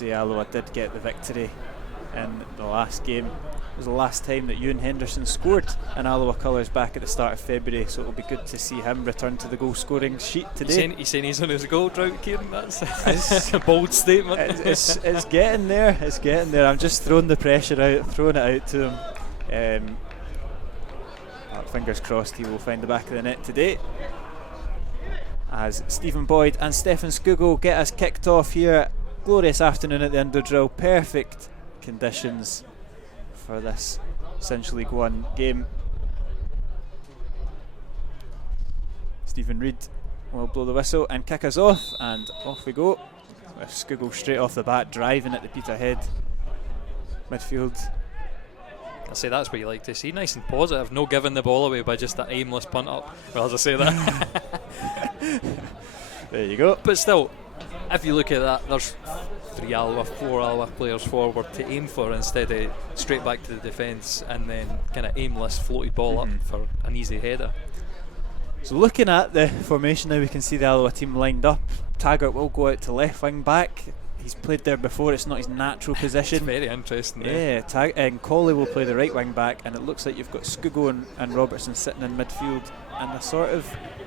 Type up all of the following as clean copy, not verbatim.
Alloa did get the victory in the last game. It was the last time that Ewan Henderson scored in Alloa colours back at the start of February, so it'll be good to see him return to the goal scoring sheet today. He's saying he's on his goal drought, Kieran. That's a bold statement. It's getting there. It's getting there. I'm just throwing the pressure out, throwing it out to him. Fingers crossed he will find the back of the net today, as Stephen Boyd and Stefan Skugel get us kicked off here. Glorious afternoon at the Indo Drill. Perfect conditions for this Cinch League 1 game. Stephen Reid will blow the whistle and kick us off, and off we go with Skugel straight off the bat, driving at the Peterhead midfield. I say that's what you like to see, nice and positive, no giving the ball away by just that aimless punt up. Well, as I say that. There you go. But still, if you look at that, there's 4 Alloa players forward to aim for, instead of straight back to the defence and then kind of aimless floated ball up for an easy header. So looking at the formation now, we can see the Alloa team lined up. Taggart will go out to left wing back. He's played there before, it's not his natural position. It's very interesting. Yeah, and Colley will play the right wing back, and it looks like you've got Skugel and Robertson sitting in midfield, and a sort of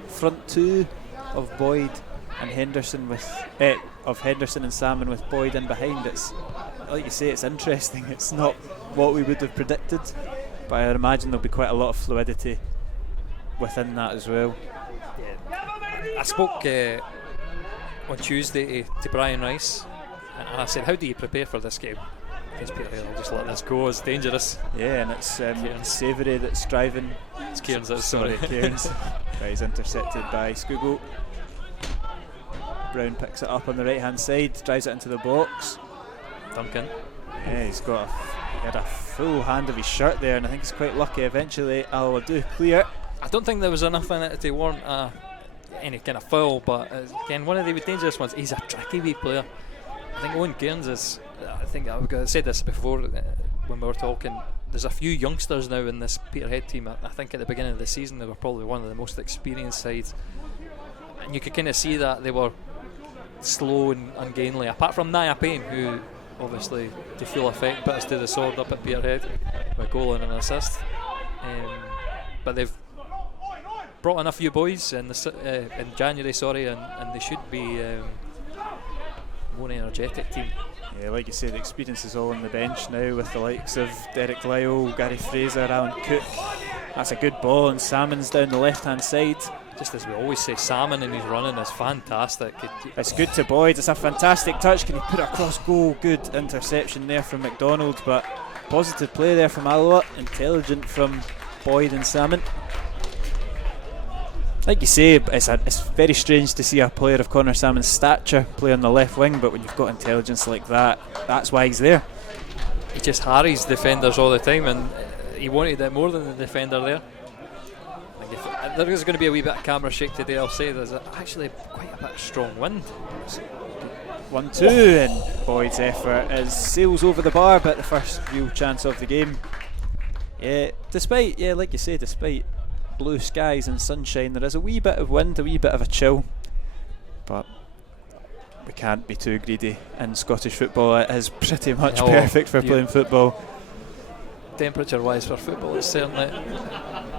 front two of Boyd and Henderson of Henderson and Salmon with Boyd in behind. It's like you say, it's interesting. It's not what we would have predicted, but I imagine there'll be quite a lot of fluidity within that as well. Yeah. I spoke on Tuesday to Brian Rice, and I said, how do you prepare for this game? Against Peterhead, I'll just let this go, it's dangerous. Yeah, and it's Savoury that's driving. It's Kieran's, sorry. Kieran's. He's intercepted by Skugel. Brown picks it up on the right hand side, drives it into the box. Duncan. Yeah, he had a full hand of his shirt there, and I think he's quite lucky. Eventually Alloa do clear. I don't think there was enough in it to warrant any kind of foul, but again, one of the dangerous ones. He's a tricky wee player. I think Owen Cairns is, I think I've said this before when we were talking, there's a few youngsters now in this Peterhead team. I think at the beginning of the season they were probably one of the most experienced sides, and you could kind of see that they were slow and ungainly, apart from Naya Payne, who obviously to full effect put us to the sword up at Peterhead with a goal and an assist. But they've brought in a few boys in January, and they should be a more energetic team. Yeah, like you say, the experience is all on the bench now with the likes of Derek Lyle, Gary Fraser, Alan Cook. That's a good ball, and Salmon's down the left hand side. Just as we always say, Salmon and his running is fantastic. It's good to Boyd, it's a fantastic touch. Can he put it across goal? Good interception there from McDonald, but positive play there from Alloa, intelligent from Boyd and Salmon. Like you say, it's very strange to see a player of Connor Salmon's stature play on the left wing, but when you've got intelligence like that, that's why he's there. He just harries defenders all the time, and he wanted it more than the defender there. There is going to be a wee bit of camera shake today, I'll say. There's actually quite a bit of strong wind. 1-2, and Boyd's effort sails over the bar, but the first real chance of the game. Yeah, like you say, despite blue skies and sunshine, there is a wee bit of wind, a wee bit of a chill, but we can't be too greedy in Scottish football. It is pretty much perfect for playing football. Temperature wise for football, it's certainly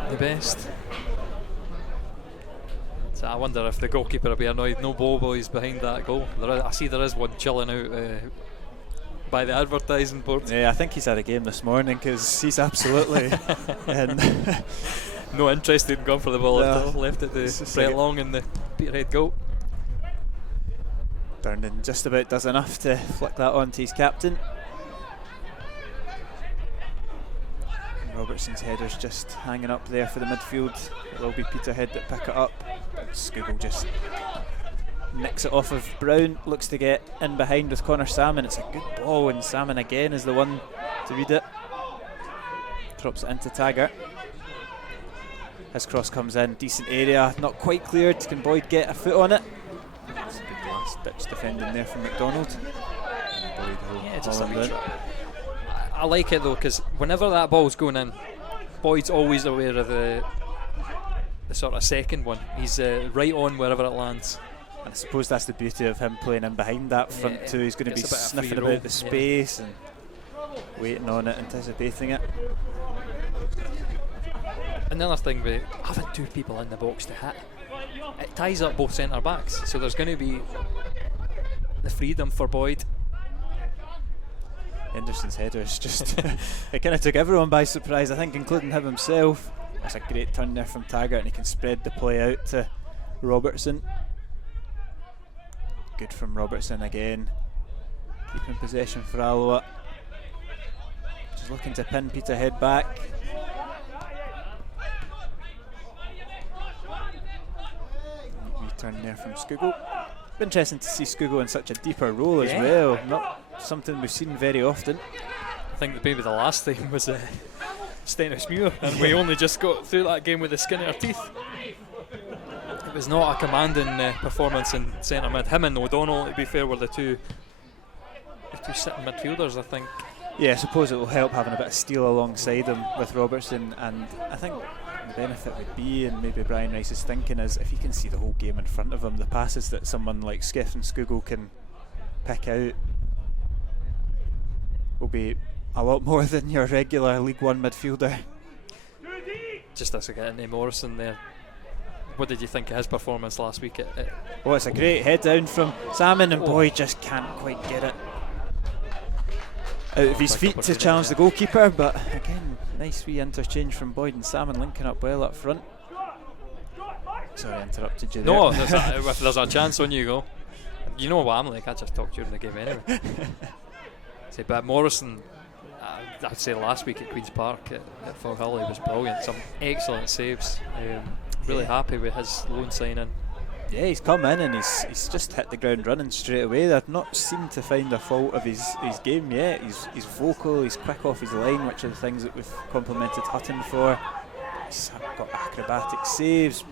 the best. So I wonder if the goalkeeper will be annoyed. No ball boys behind that goal. I see there is one chilling out by the advertising board. Yeah, I think he's had a game this morning, because he's absolutely no interested in going for the ball at all. Left it to Brett Long in the Peterhead goal. Durnan just about does enough to flick that on to his captain. Robertson's header's just hanging up there for the midfield. It will be Peterhead that pick it up. Skugel just nicks it off of Brown, looks to get in behind with Connor Salmon. It's a good ball, and Salmon again is the one to read it. Drops it into Taggart. His cross comes in, decent area, not quite cleared. Can Boyd get a foot on it? It's a good last ditch defending there from McDonald. Yeah, just a wee I like it though, because whenever that ball's going in, Boyd's always aware of the sort of second one. He's right on wherever it lands. And I suppose that's the beauty of him playing in behind that front two. He's going to be sniffing about the space and waiting on it, anticipating it. Another thing with having two people in the box to hit, it ties up both centre backs. So there's going to be the freedom for Boyd. Henderson's header is just it kind of took everyone by surprise, I think, including him himself. That's a great turn there from Taggart, and he can spread the play out to Robertson. Good from Robertson again, keeping possession for Alloa. Just looking to pin Peterhead back. Turn there from Skugel. Interesting to see Skugel in such a deeper role as well. Not something we've seen very often. I think maybe the last time was Stenhousemuir, and we only just got through that game with the skin in our teeth. It was not a commanding performance in centre mid. Him and O'Donnell, to be fair, were the two sitting midfielders, I think. Yeah, I suppose it will help having a bit of steel alongside him with Robertson, and I think the benefit would be, and maybe Brian Rice is thinking, is if he can see the whole game in front of him, the passes that someone like Skiff and Skugel can pick out will be a lot more than your regular League One midfielder. Just as I get into Morrison there, what did you think of his performance last week? Oh, it's a great head down from Salmon, and Boyd just can't quite get it out of his feet to challenge the goalkeeper, but again, nice wee interchange from Boyd and Salmon, linking up well up front. Sorry, I interrupted you there. No, if there's a chance on you go. You know what I'm like, I just talk during the game anyway. But Morrison, I'd say last week at Queen's Park at Foghill, he was brilliant. Some excellent saves. Really happy with his loan signing. Yeah, he's come in and he's just hit the ground running straight away. I've not seemed to find a fault of his game yet. He's vocal, he's quick off his line, which are the things that we've complimented Hutton for. He's got acrobatic saves,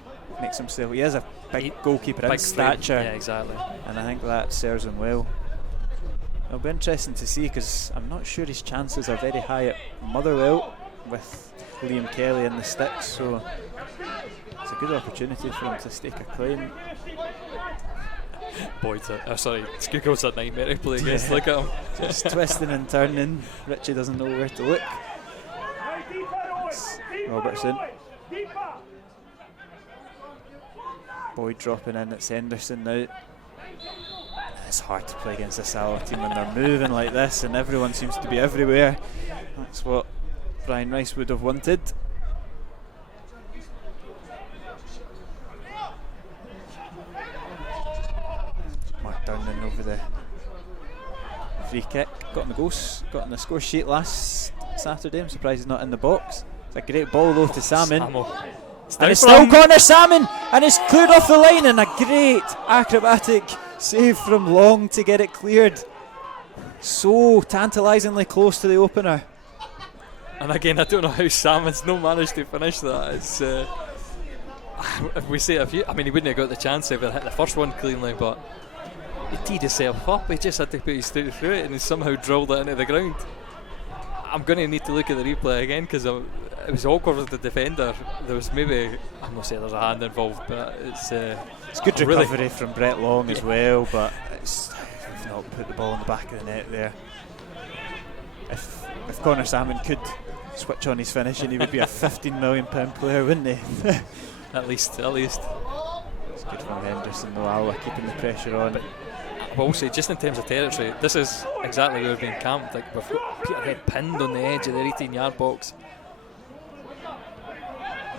makes himself. He is a big goalkeeper in stature. Yeah, exactly. And I think that serves him well. It'll be interesting to see, because I'm not sure his chances are very high at Motherwell with Liam Kelly in the sticks, so it's a good opportunity for him to stake a claim. Boyd's Skugel's a nightmare to play against. Look at him. Just twisting and turning. Richie doesn't know where to look. It's Robertson. Boyd dropping in. It's Henderson now. It's hard to play against this Alloa team when they're moving like this and everyone seems to be everywhere. That's what Brian Rice would have wanted. Mark Durnan over the free kick. Got on the score sheet last Saturday. I'm surprised he's not in the box. It's a great ball though to Salmon. And it's still Connor Salmon, and it's cleared off the line, and a great acrobatic save from Long to get it cleared. So tantalisingly close to the opener. And again, I don't know how Salmon's not managed to finish that. It's if we say he wouldn't have got the chance if he hit the first one cleanly, but he teed himself up. He just had to put his foot through it, and he somehow drilled it into the ground. I'm going to need to look at the replay again, because it was awkward with the defender. There was maybe, I'm not saying there's a hand involved, but it's good recovery from Brett Long as well, but we've not put the ball in the back of the net there. If Connor Salmon could switch on his finishing, he would be a £15 million player, wouldn't he? At least. It's good from Henderson though, Alloa keeping the pressure on. But I will say, just in terms of territory, this is exactly where we've been camped. Like, we've got Peterhead pinned on the edge of their 18-yard box.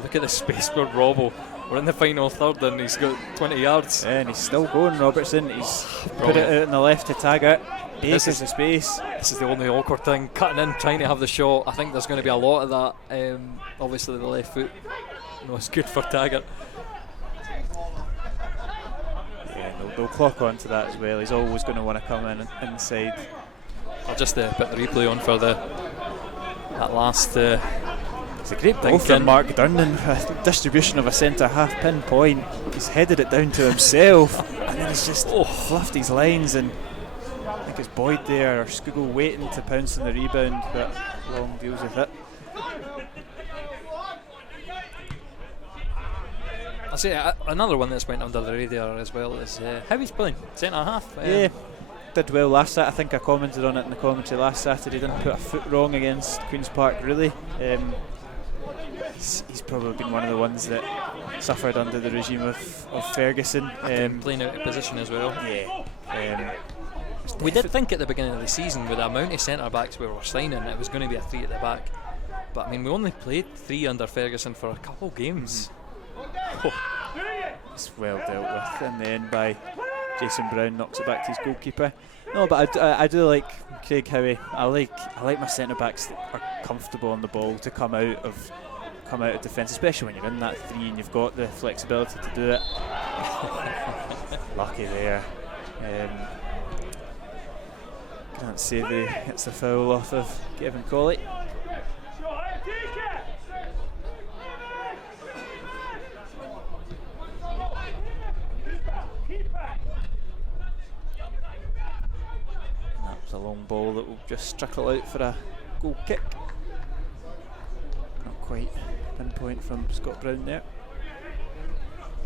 Look at the space for Robbo. We're in the final third and he's got 20 yards. Yeah, and he's still going, Robertson. He's put it out on the left to Taggart. Bases the space. This is the only awkward thing. Cutting in, trying to have the shot. I think there's going to be a lot of that. Obviously the left foot. No, it's good for Taggart. Yeah, they'll clock on to that as well. He's always going to want to come in inside. I'll just put the replay on for that last. It's a great ball from Mark Durnan. Distribution of a centre half pinpoint. He's headed it down to himself, and then he's just fluffed his lines. And I think it's Boyd there or Skugel waiting to pounce on the rebound, but Long deals with it. say another one that's went under the radar as well is how he's playing centre half. Yeah, did well last Saturday. I think I commented on it in the commentary last Saturday. Didn't put a foot wrong against Queen's Park, really. He's probably been one of the ones that suffered under the regime of Ferguson. Playing out of position as well. Yeah. We did think at the beginning of the season, with the amount of centre backs we were signing, it was going to be a 3 at the back. But I mean, we only played 3 under Ferguson for a couple games. It's well dealt with in the end by Jason Brown. Knocks it back to his goalkeeper. No, but I do like Craig Howie. I like my centre backs that are comfortable on the ball to come out of defence, especially when you're in that 3 and you've got the flexibility to do it. Lucky there. Can't Savoury hits the foul off of Kevin Colley. That was a long ball that will just trickle out for a goal kick. Not quite pinpoint from Scott Brown there.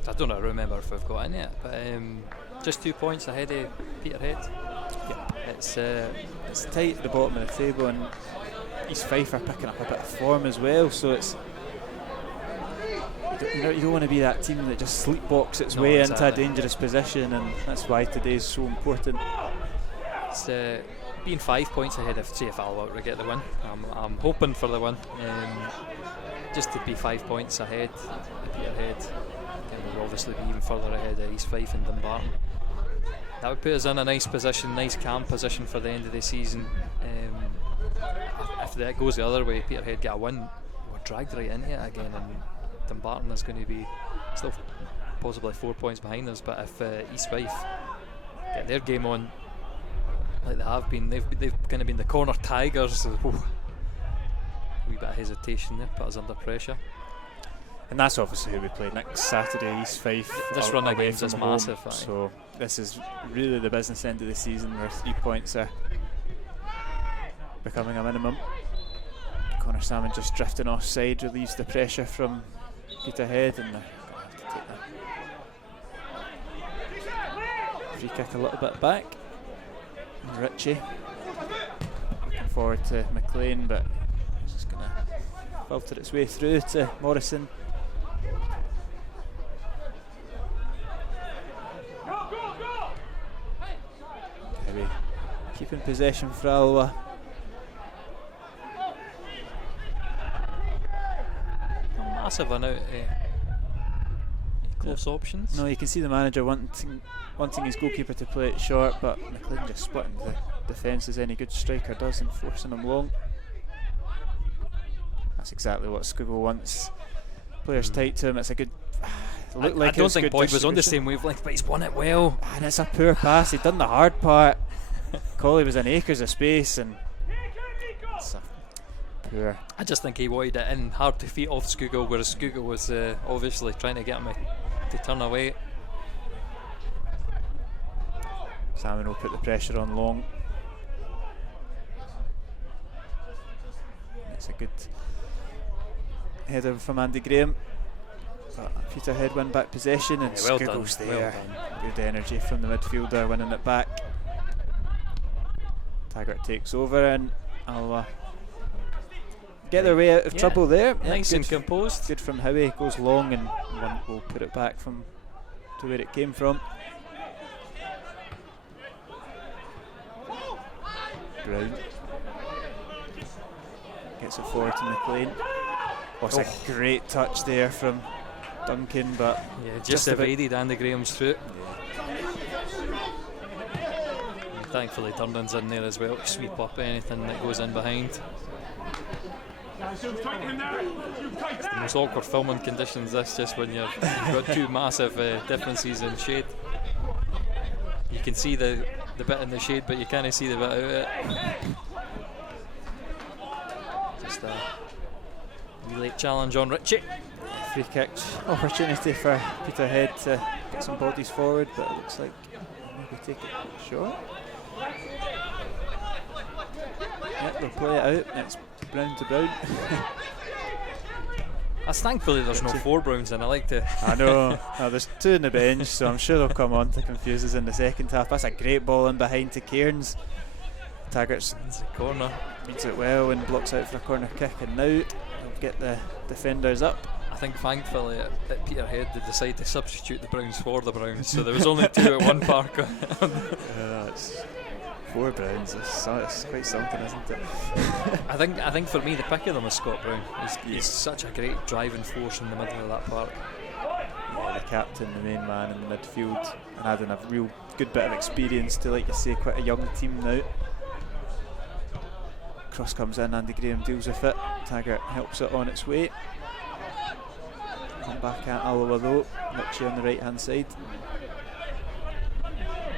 I don't remember if we've got in yet, but just 2 points ahead of Peterhead. Yep. It's tight at the bottom of the table, and East Fife are picking up a bit of form as well, so it's you don't want to be that team that just sleepwalks its way into a dangerous position, and that's why today's so important. It's being 5 points ahead of, say, if Alloa were to get the win. I'm hoping for the win, just to be 5 points ahead of Peterhead, and we'll obviously be even further ahead of East Fife and Dumbarton. That would put us in a nice position, nice calm position for the end of the season. If that goes the other way, Peterhead get a win, we're dragged right into it again, and Dumbarton is going to be still possibly 4 points behind us. But if East Fife get their game on like they have been, they've kind of been the corner tigers. A wee bit of hesitation there, put us under pressure. And that's obviously who we play next Saturday, East Fife. This run of games is home, massive. So this is really the business end of the season where 3 points are becoming a minimum. Connor Salmon just drifting offside relieves the pressure from Peterhead, and they're going to have to take that free kick a little bit back. And Ritchie looking forward to McLean, but it's just going to filter its way through to Morrison. Heavy keeping possession for Alloa. Massive run out close options. No, you can see the manager wanting his goalkeeper to play it short, but McLean just splitting the defence as any good striker does and forcing him long. That's exactly what Squiggle wants. Players tight to him. It's a good. I don't think Boyd was on the same wavelength, but he's won it well. And it's a poor pass. He'd done the hard part. Colley was in acres of space, and it's a poor. I just think he wanted it in hard to feet off Squiggle, whereas Squiggle was obviously trying to get him to turn away. Salmon will put the pressure on long. It's a good header from Andy Graham. But Peterhead win back possession, and well Squiggles done, there. well done. Good energy from the midfielder, winning it back. Taggart takes over, and I'll get their way out of trouble there. Nice and composed. Good from Howie. Goes long, and one will put it back to where it came from. Brown gets it forward to McLean. Oh, it's a great touch there from Duncan, but just evaded Andy Graham's foot. And thankfully Durnan's in there as well to sweep up anything that goes in behind. It's the most awkward filming conditions, this, just when you've got two massive differences in shade. You can see the bit in the shade, but you can't see the bit out of it. Just a wee late challenge on Ritchie. Free kick opportunity for Peterhead to get some bodies forward, but it looks like maybe take it short. Yep, they'll play it out. It's Brown to Brown. Thankfully there's no 4 Browns, and I like to. I know. No, there's 2 in the bench, so I'm sure they'll come on to confuse us in the second half. That's a great ball in behind to Cairns. Taggart's corner. reads it well and blocks out for a corner kick, and now they'll get the defenders up. I think thankfully at Peterhead they decided to substitute the Browns for the Browns, so there was only 2 at one park. It's 4 Browns. It's quite something, isn't it? I think for me the pick of them is Scott Brown. He's such a great driving force in the middle of that park. Yeah, the captain, the main man in the midfield, and adding a real good bit of experience to, like you say, quite a young team now. Cross comes in, Andy Graham deals with it. Taggart helps it on its way. Come back at Alloa though, Richie on the right hand side.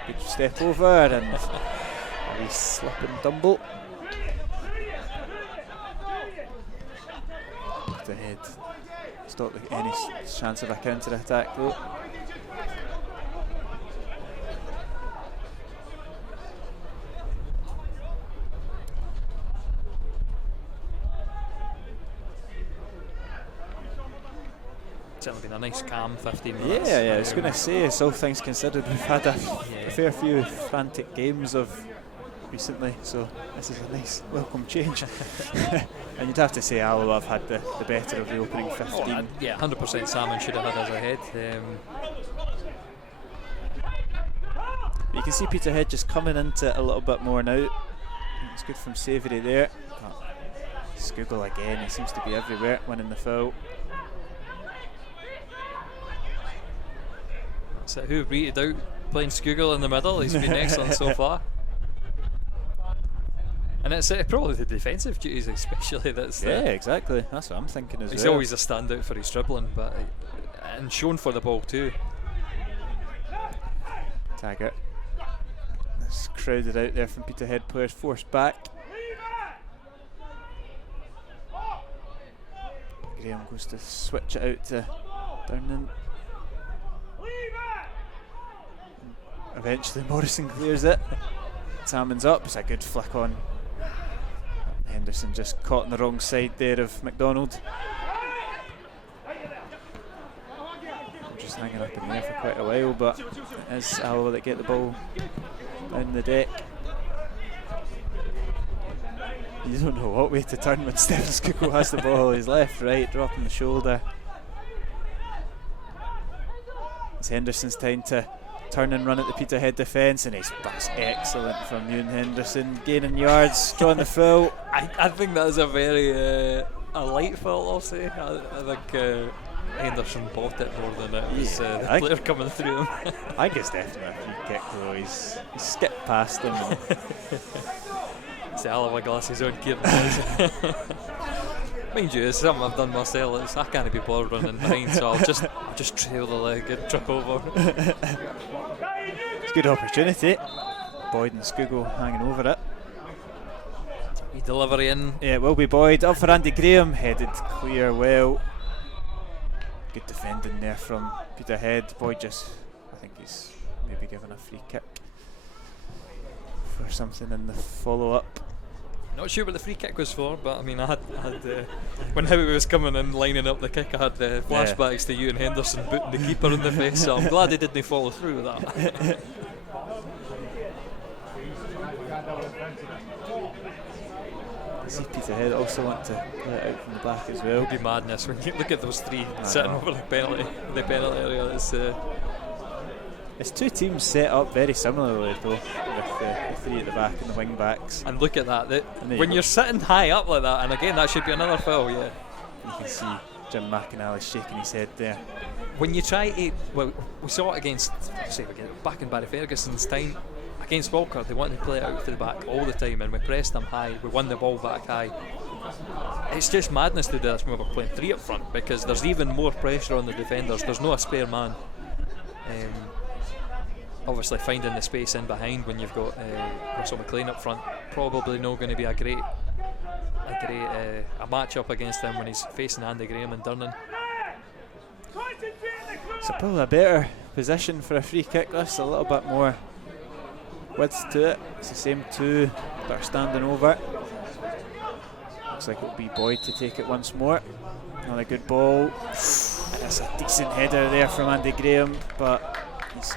Good step over and a wee slip and tumble. Ahead. Stop any chance of a counter attack though. It's been a nice calm 15 minutes. Yeah, I was going to say, all things considered, we've had a fair few frantic games of recently, so this is a nice welcome change. And you'd have to say Alloa have had the better of the opening 15. Yeah, 100% Salmon should have had us ahead. You can see Peterhead just coming into it a little bit more now. It's good from Savoury there. Scoogle again, he seems to be everywhere, winning the foul. So who rated out playing Scoogle in the middle? He's been excellent so far. And it's probably the defensive duties especially that's exactly. That's what I'm thinking as well. He's always a standout for his dribbling, and shown for the ball too. Taggart. It's crowded out there from Peterhead players, forced back. Graham goes to switch it out to Durnan. Eventually Morrison clears it. Salmon's up, it's a good flick on. Henderson just caught on the wrong side there of McDonald. Just hanging up in there for quite a while, but it is Alloa that get the ball down the deck. You don't know what way to turn when Stephen Schuylkill has the ball. He's left, right, dropping the shoulder. It's Henderson's time to turn and run at the Peterhead defence, and that's excellent from Ewan Henderson, gaining yards, drawing the foul. I think that is a very a light foul, I'll say. I think Henderson bought it more than it was the player coming through him. I think it's definitely a free kick though. He's skipped past him. It's the Alloa glasses on, keep mind you, it's something I've done myself. I can't be bothered running behind, so I'll just trail the leg and trip over. It's a good opportunity. Boyd and Scoogle hanging over it. He delivery in. Yeah, it will be Boyd. Up for Andy Graham. Headed clear well. Good defending there from Peterhead. Boyd I think he's maybe given a free kick for something in the follow-up. Not sure what the free kick was for, but I mean, I had when Howie was coming in lining up the kick, I had the flashbacks to Ewan Henderson booting the keeper in the face, so I'm glad he didn't follow through with that. I see Peterhead also want to play it out from the back as well. It would be madness when you look at those 3 sitting over the penalty area. It's 2 teams set up very similarly though, with the 3 at the back and the wing backs. And look at that, when you're sitting high up like that, and again that should be another foul, yeah. You can see Jim McInally shaking his head there. When you try to, well, we saw it against, back in Barry Ferguson's time, against Falkirk, they wanted to play it out to the back all the time, and we pressed them high, we won the ball back high. It's just madness to do this when we're playing 3 up front, because there's even more pressure on the defenders, there's no a spare man. Obviously finding the space in behind when you've got Russell McLean up front, probably not going to be a great match up against him when he's facing Andy Graham and Durnan. So probably a better position for a free kick. This a little bit more width to it. It's the same 2 that are standing over. Looks like it'll be Boyd to take it once more. Another good ball. And that's a decent header there from Andy Graham, but he's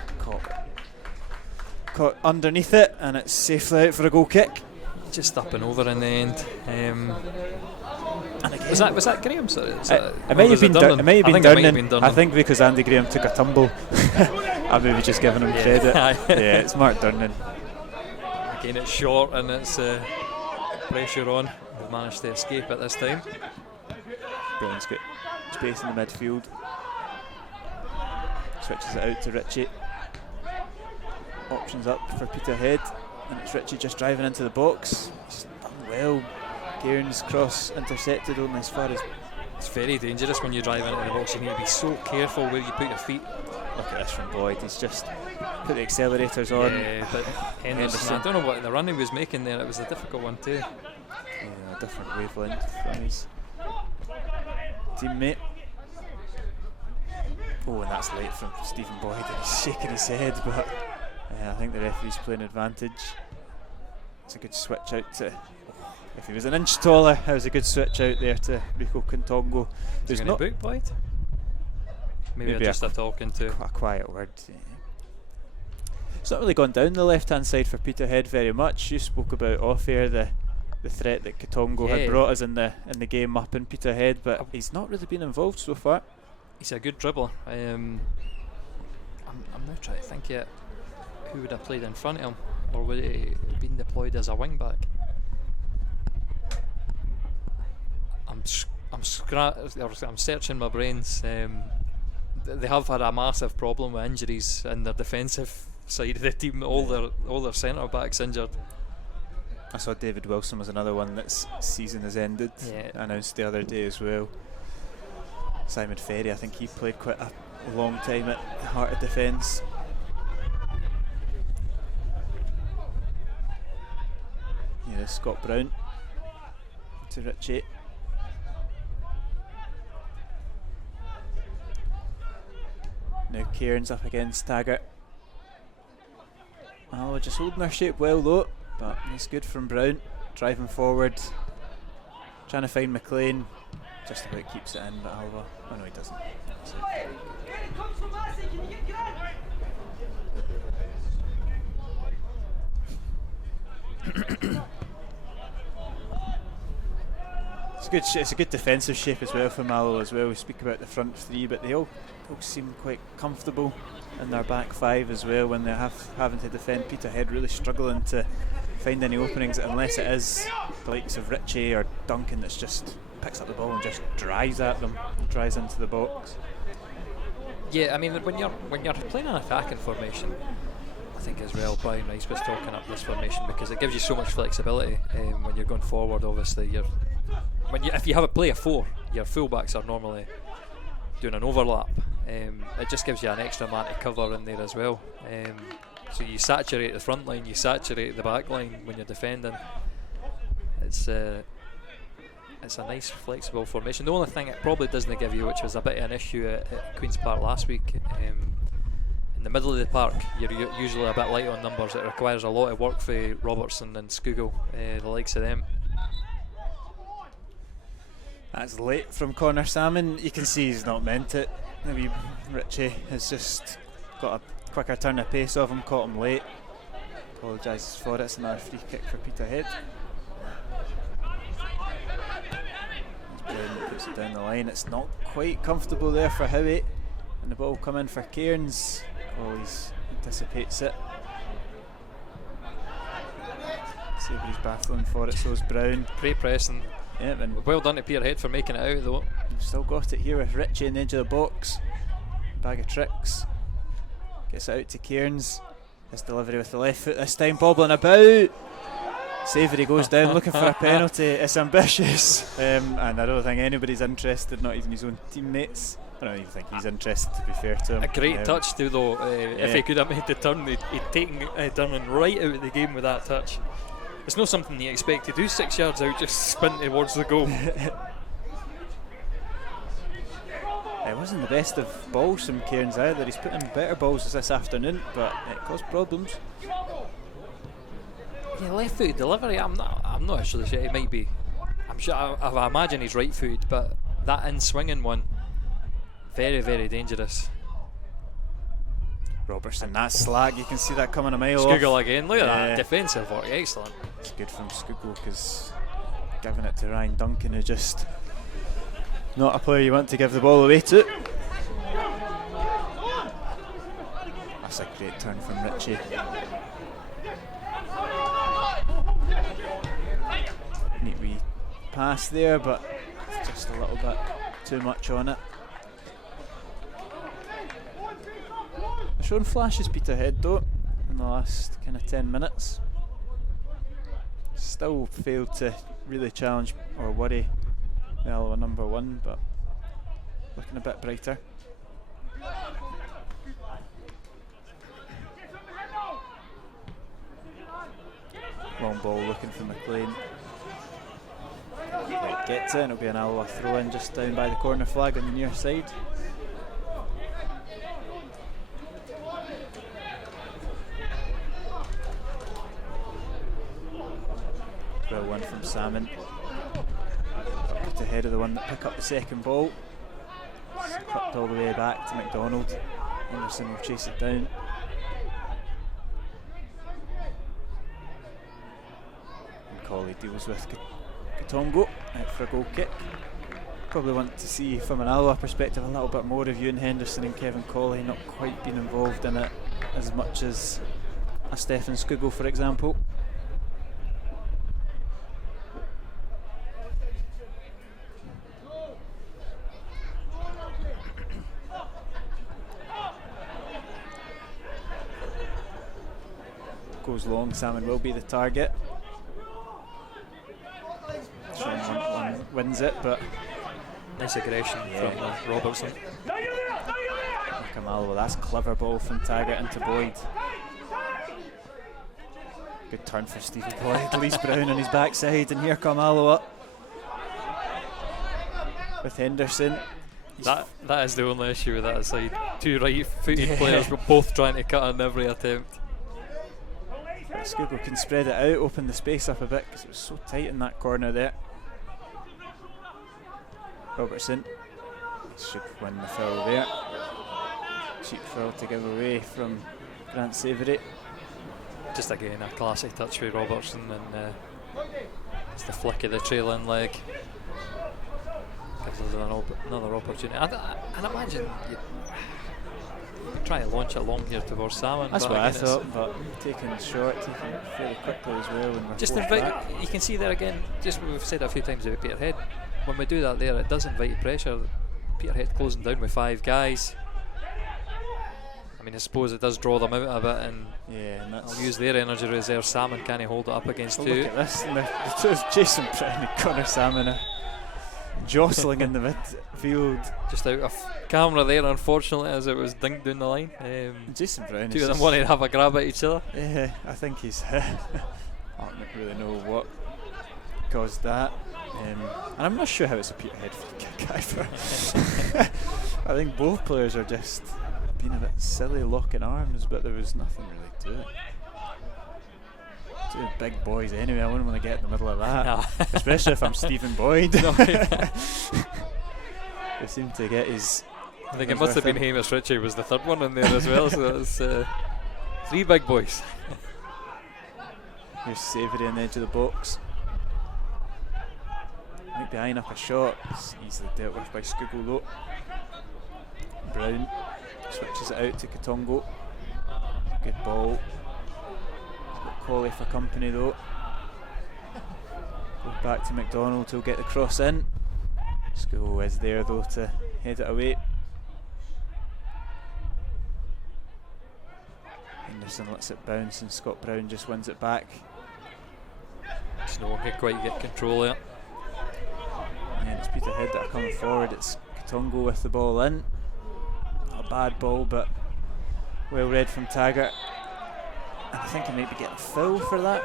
caught underneath it, and it's safely out for a goal kick. Just up and over in the end. And again, was that Graham? Sorry, it might have been Durnan. I think because Andy Graham took a tumble. I'm maybe just giving him credit. Yeah, it's Mark Durnan. Again, it's short and it's pressure on. We've managed to escape at this time. Brown's got space in the midfield. Switches it out to Ritchie. Options up for Peterhead, and it's Ritchie just driving into the box. He's done well. Cairns cross intercepted only as far as. It's very dangerous when you drive into the box. You need to be so careful where you put your feet. Look at this from Boyd. He's just put the accelerators on. Yeah, but Henderson, I don't know what the run he was making there. It was a difficult one too. Yeah, a different wavelength from his teammate. Oh, and that's late from Stephen Boyd, and he's shaking his head, but I think the referee's playing advantage. It's a good switch out to. If he was an inch taller, that was a good switch out there to Rico Contongo. There's not boot Boyd. Maybe just a talking to a quiet word. Yeah. It's not really gone down the left-hand side for Peterhead very much. You spoke about off-air the threat that Katongo had brought us in the game up in Peterhead, but he's not really been involved so far. He's a good dribbler. I'm now trying to think yet who would have played in front of him, or would he have been deployed as a wing back? I'm searching my brains. They have had a massive problem with injuries in their defensive side of the team. All their centre backs injured. I saw David Wilson was another one that's season has ended. Announced the other day as well. Simon Ferry, I think he played quite a long time at Heart of Defence. Yeah, Scott Brown to Ritchie. Now Cairns up against Taggart. Alloa just holding their shape well though, but it's good from Brown. Driving forward, trying to find McLean. Just about keeps it in, but Alloa. Oh no, he doesn't. It's a good defensive shape as well from Alloa as well. We speak about the front three, but they all seem quite comfortable in their back five as well when they're having to defend. Peterhead really struggling to find any openings unless it is the likes of Ritchie or Duncan that's just picks up the ball and just drives at them, drives into the box. Yeah, I mean when you're playing an attacking formation, I think as well Brian Rice was talking up this formation because it gives you so much flexibility when you're going forward. Obviously, if you have a play of four, your fullbacks are normally doing an overlap. It just gives you an extra man to cover in there as well. So you saturate the front line, you saturate the back line when you're defending. It's a nice flexible formation. The only thing it probably doesn't give you, which was a bit of an issue at Queen's Park last week, in the middle of the park you're usually a bit light on numbers. It requires a lot of work for Robertson and Scougall, the likes of them. That's late from Connor Salmon. You can see he's not meant it. Maybe Ritchie has just got a quicker turn of pace of him, caught him late. Apologises for it. It's another free kick for Peterhead. Puts it down the line. It's not quite comfortable there for Howie, and the ball come in for Cairns. He anticipates it. Sabre's battling for it, so is Brown. Pre-pressing. Yeah, well done to Peterhead for making it out though. Still got it here with Ritchie in the edge of the box. Bag of tricks. Gets it out to Cairns. His delivery with the left foot this time, bobbling about. Savoury goes down looking for a penalty. It's ambitious, and I don't think anybody's interested, not even his own teammates. I don't even think he's interested, to be fair to him. A great touch too though. If he could have made the turn, he'd taken Durnan right out of the game with that touch. It's not something you expect to do 6 yards out, just sprint towards the goal. It wasn't the best of balls from Cairns either. He's put in better balls this afternoon, but it caused problems. Yeah, left foot delivery. I'm not actually sure. It might be. sure, I imagine he's right-footed, but that in-swinging one, very, very dangerous. Robertson, that slag, you can see that coming a mile Skugel off. again, look at that defensive work, excellent. It's good from Skugel because giving it to Ryan Duncan, who just not a player you want to give the ball away to. That's a great turn from Richie. Neat wee pass there, but just a little bit too much on it. They're showing flashes Peterhead though in the last kind of 10 minutes. Still failed to really challenge or worry the Alloa number 1, but looking a bit brighter. Long ball looking for McLean. Right, gets it, and it'll be an Alloa throw in just down by the corner flag on the near side. Well, one from Salmon. Put ahead of the one that pick up the second ball. It's clipped all the way back to McDonald. Anderson will chase it down. And Colley deals with Katongo out for a goal kick. Probably want to see from an Alloa perspective a little bit more of Ewan Henderson and Kevin Colley not quite been involved in it as much as a Stefan Skugel, for example. Goes long, Salmon will be the target. One wins it, but nice aggression from Robertson. Kamalo, that's clever ball from Taggart into Boyd. Good turn for Stevie Boyd. Lees Brown on his backside, and here come Alloa with Henderson. That is the only issue with that side. Two right-footed players were both trying to cut on every attempt. Skugel can spread it out, open the space up a bit because it was so tight in that corner there. Robertson should win the foul there. Cheap foul to give away from Grant Savoury. Just again a classic touch with Robertson, and it's the flick of the trailing leg. Gives us another opportunity. And imagine you try to launch it long here towards Salmon. That's what I thought, but taking it short, taking it fairly quickly as well. And just invite, you can see there again, just we've said a few times about Peterhead, when we do that there, it does invite pressure. Peterhead closing down with 5 guys. I mean, I suppose it does draw them out a bit, and and I'll use their energy reserve. Salmon can't hold it up against 2. Look at this, and the two of Jason Brown and Connor Salmon are jostling in the midfield. Just out of camera there, unfortunately, as it was dinked down the line. Jason Brown. 2 of them wanted to have a grab at each other. Yeah, I think he's. I don't really know what caused that, and I'm not sure how it's a Peterhead free kick either. I think both players are just being a bit silly, locking arms, but there was nothing really to it. 2 big boys anyway, I wouldn't want to get in the middle of that. No. Especially if I'm Stephen Boyd. They seem to get his... I think it must have been Hamish Ritchie was the third one in there as well, so that's 3 big boys. Here's Savoury on the edge of the box. Might be eyeing up a shot. It's easily dealt with by Skugel though. Brown switches it out to Katongo. Good ball. He's got Colley for company though. Goes back to McDonald who'll get the cross in. Skugel is there though to head it away. Henderson lets it bounce and Scott Brown just wins it back. Just no one can quite get control there. And it's Peterhead that are coming forward. It's Katongo with the ball in. Not a bad ball, but well read from Taggart. And I think he might be getting a foul for that.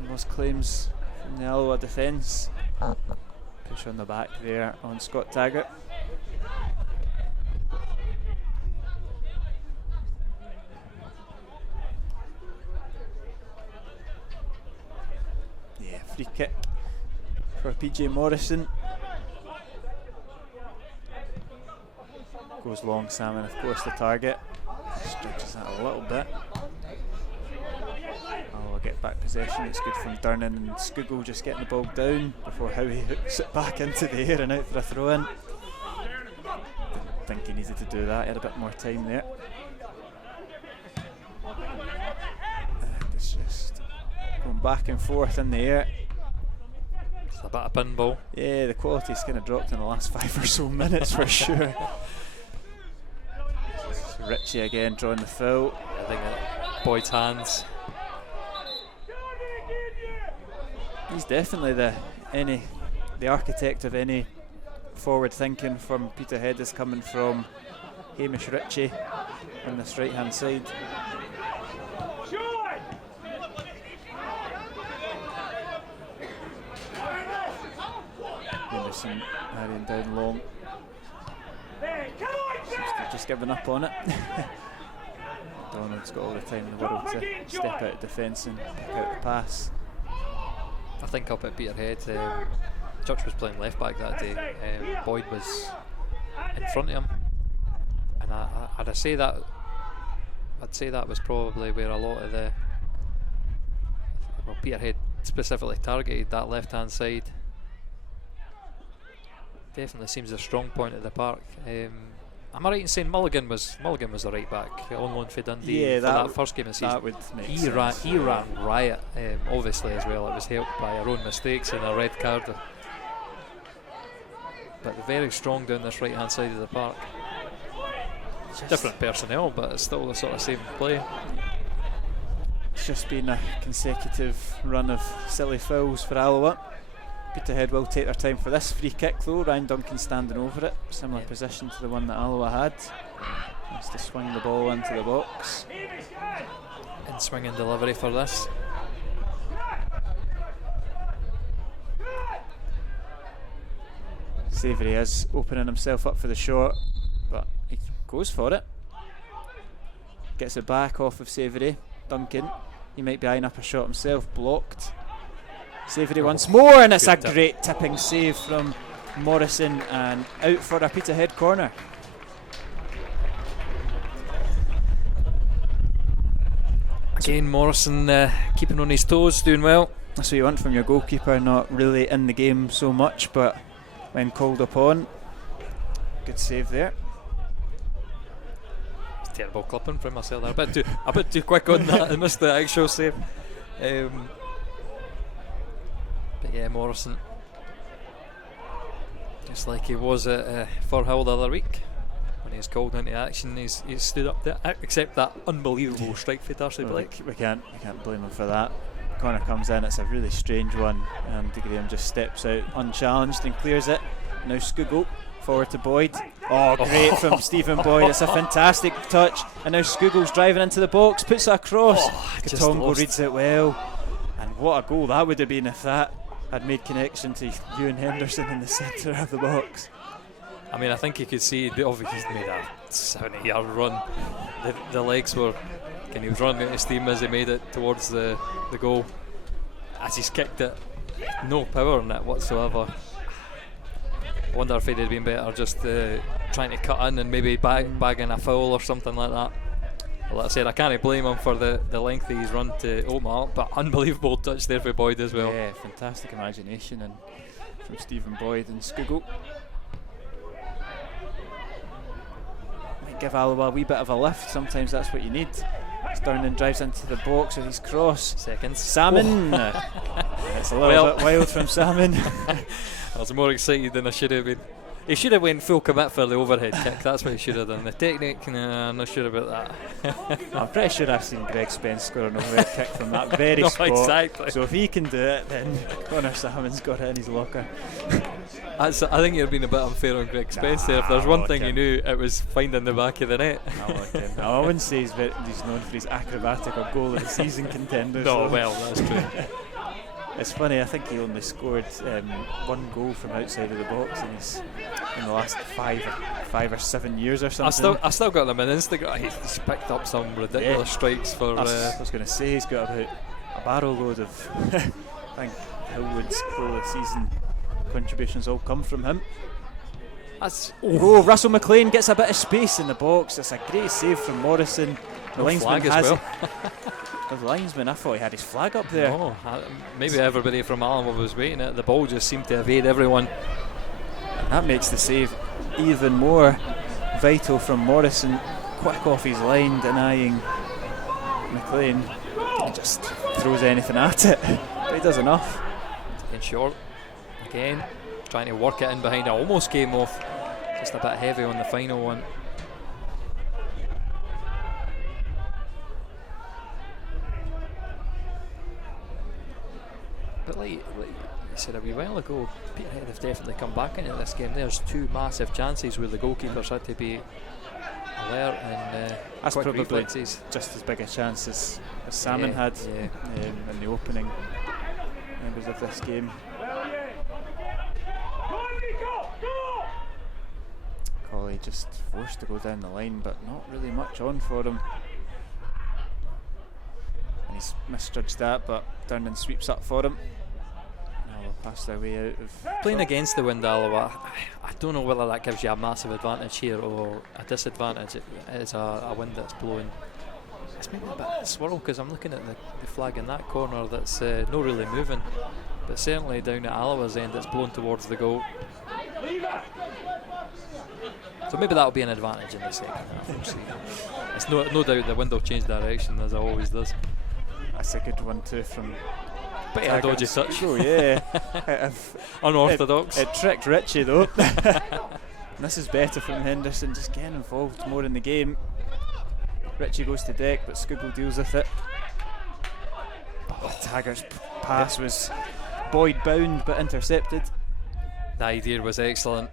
And those claims from the Alloa defence. Push on the back there on Scott Taggart. Yeah, free kick for PJ Morrison. Goes long, Salmon, of course, the target. Stretches that a little bit. I'll get back possession. It's good from Durnan, and Skugel just getting the ball down before Howie hooks it back into the air and out for a throw in. Didn't think he needed to do that, he had a bit more time there. And it's just going back and forth in the air. It's a bit of pinball. Yeah, the quality's kind of dropped in the last 5 or so minutes for sure. Ritchie again drawing the foul. I think Boyd's hands. He's definitely the architect of any forward thinking from Peterhead is coming from Hamish Ritchie on this right hand side. Henderson hurrying down long. Seems to have just given up on it. Donald's got all the time in the world to step out of defence and pick out the pass. I think up at Peterhead, Church was playing left back that day. Boyd was in front of him, and I'd say that was probably where a lot of Peterhead specifically targeted that left hand side. Definitely seems a strong point of the park. Am I right in saying Mulligan was the right back on loan for Dundee for that first game of the season? That would make sense. He ran riot, obviously as well. It was helped by our own mistakes and a red card. But very strong down this right hand side of the park. Different personnel, but it's still the sort of same play. It's just been a consecutive run of silly fouls for Alloa. Peterhead will take their time for this free kick though. Ryan Duncan standing over it, similar position to the one that Alloa had. Has to swing the ball into the box. And swinging delivery for this. Savoury is opening himself up for the shot, but he goes for it. Gets it back off of Savoury. Duncan, he might be eyeing up a shot himself, blocked. Savoury once more, and it's a great tipping save from Morrison, and out for a Peterhead corner. Again, Morrison keeping on his toes, doing well. That's what you want from your goalkeeper, not really in the game so much, but when called upon, good save there. Terrible clipping from myself there, a bit too quick on that. I missed the actual save. But yeah, Morrison, just like he was at Firhill the other week when he was called into action, he's stood up there. Except that unbelievable strike for Darcy Blake. We can't blame him for that. Corner comes in, it's a really strange one, and De Graham just steps out unchallenged and clears it. Now Skugel forward to Boyd. Oh, great from Stephen Boyd. It's a fantastic touch, and now Skugel's driving into the box, puts it across. Katongo reads it well, and what a goal that would have been if that had made connection to Ewan Henderson in the centre of the box. I mean, I think you could see obviously he's made a 70-yard run. The legs were, and he was running out of steam as he made it towards the goal. As he's kicked it, no power in it whatsoever. I wonder if he'd have been better just trying to cut in and maybe bagging a foul or something like that. Well, like I said, I can't blame him for the length of his run to open up, but unbelievable touch there for Boyd as well. Yeah, fantastic imagination and from Stephen Boyd and Skugel. Might give Alloa a wee bit of a lift, sometimes that's what you need. Durnan drives into the box with his cross. Seconds. Salmon! It's a little bit wild from Salmon. I was more excited than I should have been. He should have went full commit for the overhead kick. That's what he should have done. The technique, nah, I'm not sure about that. I'm pretty sure I've seen Greg Spence score an overhead kick from that very spot. Exactly. So if he can do it, then Connor Salmon's got it in his locker. I think you're being a bit unfair on Greg Spence there. If there's one thing he knew, it was finding the back of the net. I wouldn't say he's known for his acrobatic or goal of the season contenders. No, well, that's true. It's funny, I think he only scored one goal from outside of the box in the last 5 or 7 years or something. I still got him on Instagram. He's picked up some ridiculous strikes for. I was going to say he's got about a barrel load of I think Hillwood's goal of the season contributions all come from him. That's Russell McLean gets a bit of space in the box. It's a great save from Morrison. The linesman flag as has well. the linesman, I thought he had his flag up there. Oh, maybe everybody from Alloa was waiting it. The ball just seemed to evade everyone. That makes the save even more vital from Morrison. Quick off his line, denying McLean. He just throws anything at it, but he does enough. In short, again, trying to work it in behind. It almost came off. Just a bit heavy on the final one. But like you said a wee while ago, Peterhead have definitely come back into this game. There's 2 massive chances where the goalkeepers had to be alert and That's quick probably reflexes. just as big a chance as Salmon had in the opening members of this game. Colley just forced to go down the line, but not really much on for him. And he's misjudged that, but Durnan sweeps up for him. Now we'll pass their way out of Playing against the wind, Alloa, I don't know whether that gives you a massive advantage here or a disadvantage. It is a wind that's blowing. It's maybe a bit of a swirl because I'm looking at the flag in that corner that's not really moving, but certainly down at Alloa's end it's blown towards the goal. So maybe that'll be an advantage in the second half. We'll see. It's no doubt the wind will change direction as it always does. That's a good one too from Bit of a dodgy touch. Oh yeah. Unorthodox. It tricked Richie though. And this is better from Henderson, just getting involved more in the game. Richie goes to deck, but Skugel deals with it. Taggart's pass was Boyd bound but intercepted. The idea was excellent.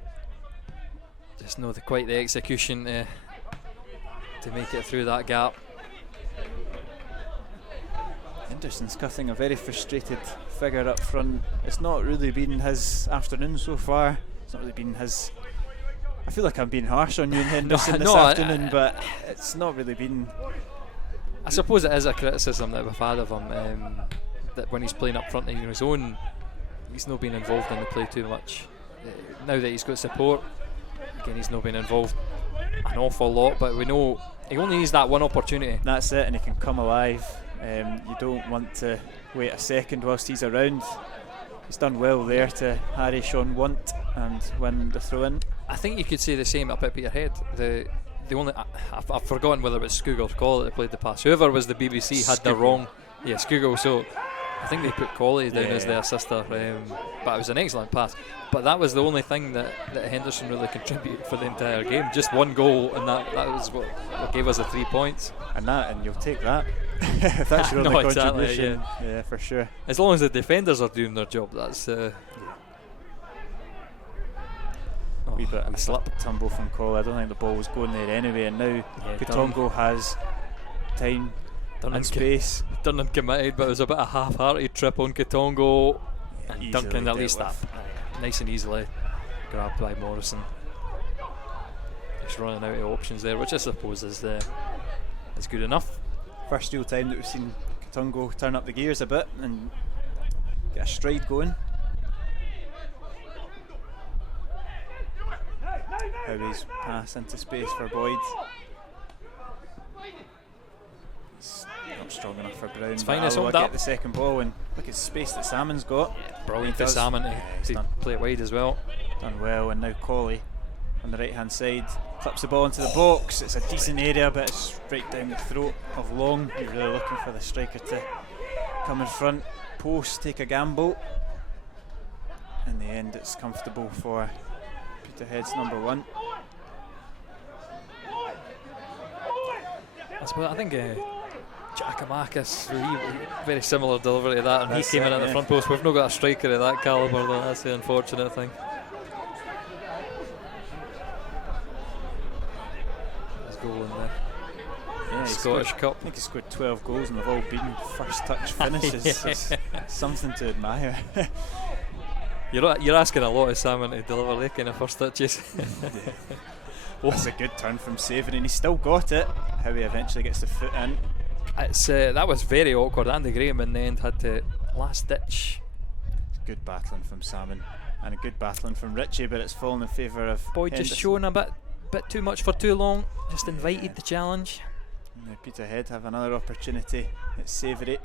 Just no quite the execution to make it through that gap. Henderson's cutting a very frustrated figure up front. It's not really been his afternoon so far. It's not really been his. I feel like I'm being harsh on you and Henderson this afternoon, but it's not really been. I suppose it is a criticism that we've had of him, that when he's playing up front on his own, he's not been involved in the play too much. Now that he's got support, again, he's not been involved an awful lot, but we know he only needs that one opportunity. That's it, and he can come alive. You don't want to wait a second whilst he's around. He's done well there to harry Sean Want and win the throw-in. I think you could say the same up at Peterhead. The only I've forgotten whether it was Skugel or Colley that played the pass. Whoever was the BBC had the wrong. Yeah, Skugel. So I think they put Colley down as their sister, but it was an excellent pass. But that was the only thing that Henderson really contributed for the entire game. Just one goal, and that was what gave us the 3 points. And you'll take that. If that's your only contribution, exactly, yeah, for sure. As long as the defenders are doing their job, that's. Wee bit of a slip tumble from Colley. I don't think the ball was going there anyway, and now Katongo has time and space. Durnan committed, but it was a bit of half-hearted trip on Katongo, and Duncan at least that nice and easily grabbed by Morrison. Just running out of options there, which I suppose is good enough. First real time that we've seen Katongo turn up the gears a bit and get a stride going. Howie's pass into space for Boyd. It's not strong enough for Brown. It's fine, but it's Alloa owned up. get the second ball, and look at the space that Salmon's got. Brilliant for Salmon to play it wide as well. Done well, and now Colley on the right hand side clips the ball into the box. It's a decent area, but it's right down the throat of Long. You're really looking for the striker to come in front, post, take a gamble. In the end, it's comfortable for Peterhead's number one. I think Giacomakis, very similar delivery to that, and he came in at the front post. We've not got a striker of that calibre though, that's the unfortunate thing. There's a goal in there. Yeah, Scottish Cup. I think he scored 12 goals and they've all been first touch finishes. It's something to admire. You're asking a lot of Salmon to deliver their kind of first touches. That's a good turn from Savin, and he still got it. How he eventually gets the foot in. It's that was very awkward. Andy Graham in the end had to last ditch. Good battling from Salmon. And a good battling from Ritchie, but it's fallen in favour of Boyd Henderson. just showing a bit too much for too long. Just invited the challenge. Now Peterhead have another opportunity. It's Savoury.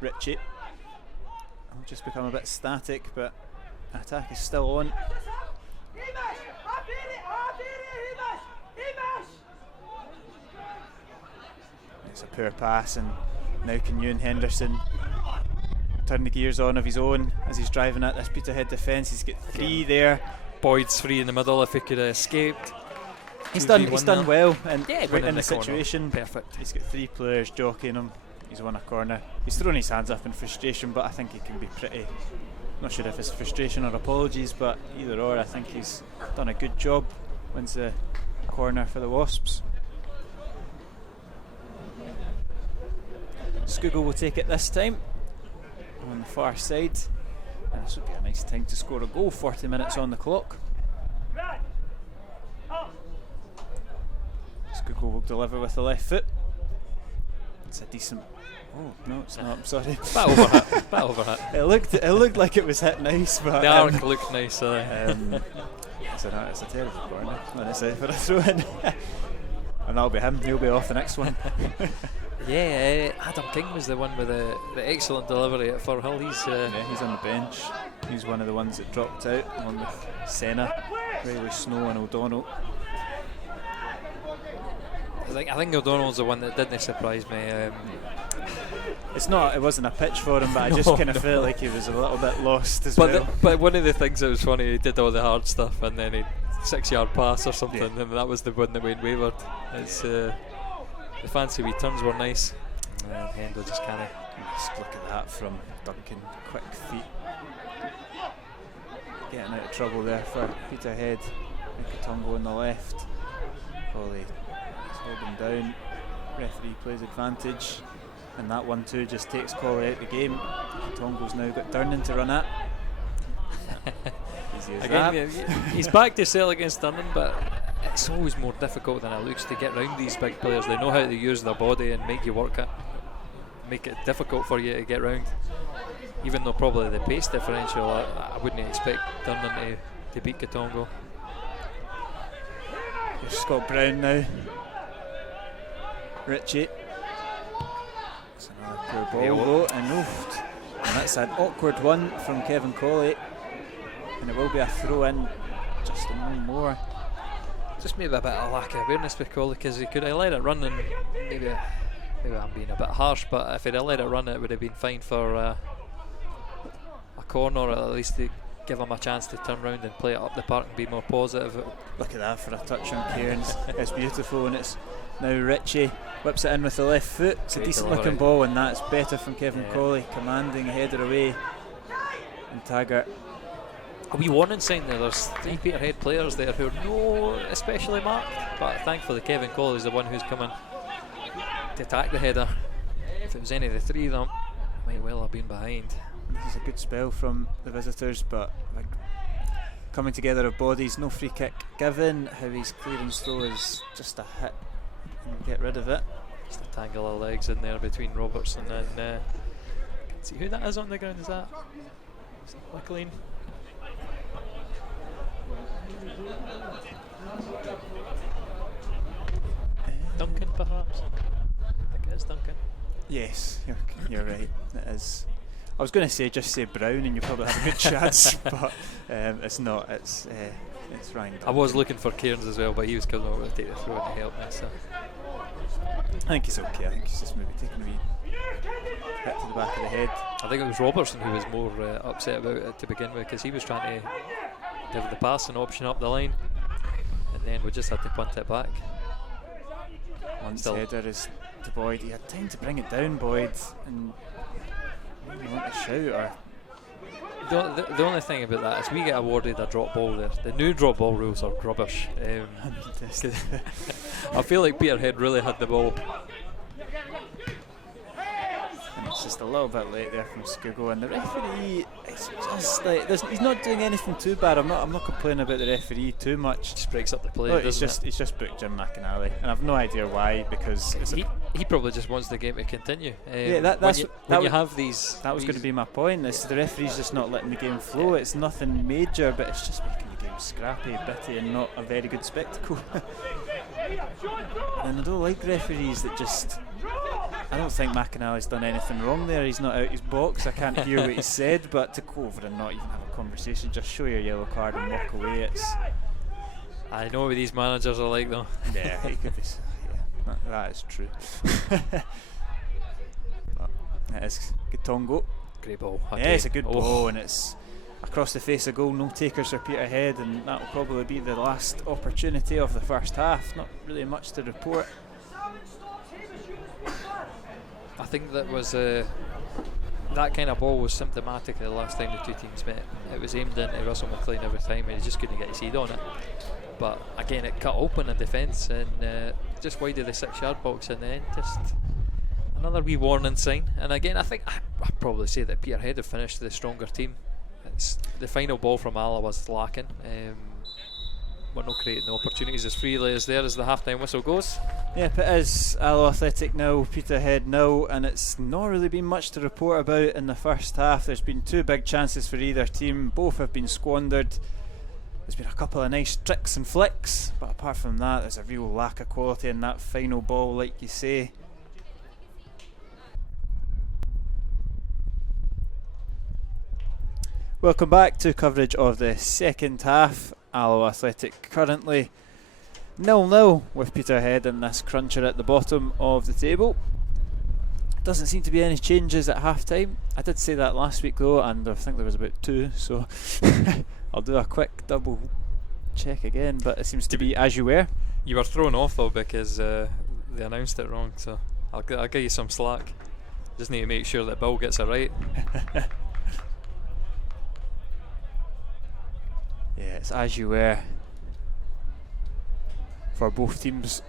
Ritchie. It'll just become a bit static, but attack is still on. It's a poor pass, and now can Ewan Henderson turn the gears on of his own as he's driving at this Peterhead defence. He's got 3 there. Boyd's free in the middle if he could have escaped. He's done well and yeah, right in the corner. situation. Perfect. He's got 3 players jockeying him. He's won a corner. He's thrown his hands up in frustration, but I think he can be pretty, not sure if it's frustration or apologies, but either or, I think he's done a good job. Wins the corner for the Wasps. Scougal will take it this time on the far side, and this would be a nice time to score a goal. 40 minutes on the clock. Scougal will deliver with the left foot. It's a decent. Oh no, it's not. I'm sorry. Bit overhit. It looked like it was hit nice, but the arc looked nice. It's a terrible corner. Not necessarily for a throw in. And that'll be him. He'll be off the next one. Yeah, Adam King was the one with the excellent delivery at Firhill. He's on the bench. He's one of the ones that dropped out, along with Senna, Riley Snow and O'Donnell. I think O'Donnell's the one that didn't surprise me. It wasn't a pitch for him, but I just kind of felt like he was a little bit lost as well. But one of the things that was funny, he did all the hard stuff and then he 6-yard pass or something, and that was the one that went wayward. It's the fancy wee turns were nice. And Hendo just kind of look at that from Duncan. Quick feet. Getting out of trouble there for Peterhead. Katongo on the left. Coley is holding down. Referee plays advantage. And that 1-2 just takes Coley out the game. Katongo's now got Durnan to run at. Easy as again, that. He's back to sell against Durnan, but it's always more difficult than it looks to get round these big players. They know how to use their body and make you work it, make it difficult for you to get round. Even though probably the pace differential, I wouldn't expect Durnan to beat Katongo. Here's Scott Brown now. Ritchie. It's another poor ball though, and that's an awkward one from Kevin Coley, and it will be a throw in. Just a moment more. Just maybe a bit of lack of awareness with Coley, because he could have let it run, and maybe I'm being a bit harsh, but if he'd have let it run, it would have been fine for a corner, or at least to give him a chance to turn around and play it up the park and be more positive. Look at that for a touch on Cairns. It's beautiful, and it's now Ritchie whips it in with the left foot. It's a decent looking ball, and that's better from Kevin Coley, commanding a header away. And Taggart. A wee warning sign there. There's 3 Peterhead players there who are no especially marked, but thankfully Kevin Coley is the one who's coming to attack the header. If it was any of the 3 of them, might well have been behind. This is a good spell from the visitors, but like, coming together of bodies. No free kick given. Howie's clearance though is just a hit and get rid of it. Just a tangle of legs in there between Robertson and see who that is on the ground. Is that McLean? Duncan, perhaps? I think it is Duncan. Yes, you're right. It is. I was going to just say Brown, and you probably have a good chance, but it's not. It's Ryan Duncan. I was looking for Cairns as well, but he was coming over to take the throw and to help me. So I think he's okay. I think he's just maybe taking a wee hit to the back of the head. I think it was Robertson who was more upset about it to begin with, because he was trying to give the passing option up the line, and then we just had to punt it back. Once header is to Boyd. He had time to bring it down, Boyd, and maybe want to shout or. The only thing about that is we get awarded a drop ball there. The new drop ball rules are rubbish. I feel like Peterhead really had the ball. And it's just a little bit late there from Scougal, and the referee, it's just like he's not doing anything too bad. I'm not complaining about the referee too much. Just breaks up the play. No, he's just booked Jim McInally, and I've no idea why, because he probably just wants the game to continue. When you have these. That was going to be my point. Is the referee's just not letting the game flow. It's nothing major, but it's just making the game scrappy, bitty, and not a very good spectacle. And I don't like referees that just. I don't think McInally's done anything wrong there. He's not out his box. I can't hear what he said, but to go over and not even have a conversation, just show your yellow card and walk away. It's. I know what these managers are like, though. Yeah, he could be. Yeah, that is true. It is good Tongo. Great ball. Yeah, it's a good ball, and it's across the face of goal. No takers for Peterhead, and that will probably be the last opportunity of the first half. Not really much to report. I think that was that kind of ball was symptomatic of the last time the two teams met. It was aimed into Russell McLean every time, and he just couldn't get his head on it. But again, it cut open in defence and just wide of the 6-yard box in the end. Just another wee warning sign. And again, I think I'd probably say that Peterhead have finished the stronger team. It's the final ball from Alloa was lacking. We're not creating the opportunities as freely as there as the half-time whistle goes. Yep, it is. Alloa Athletic 0, Peterhead 0, and it's not really been much to report about in the first half. There's been two big chances for either team. Both have been squandered. There's been a couple of nice tricks and flicks, but apart from that, there's a real lack of quality in that final ball, like you say. Welcome back to coverage of the second half. Alloa Athletic currently 0-0 with Peterhead in this cruncher at the bottom of the table. Doesn't seem to be any changes at half time. I did say that last week though, and I think there was about 2, so I'll do a quick double check again, but it seems to be as you were. You were thrown off though because they announced it wrong, so I'll give you some slack. Just need to make sure that Bill gets it right. Yeah, it's as you were for both teams.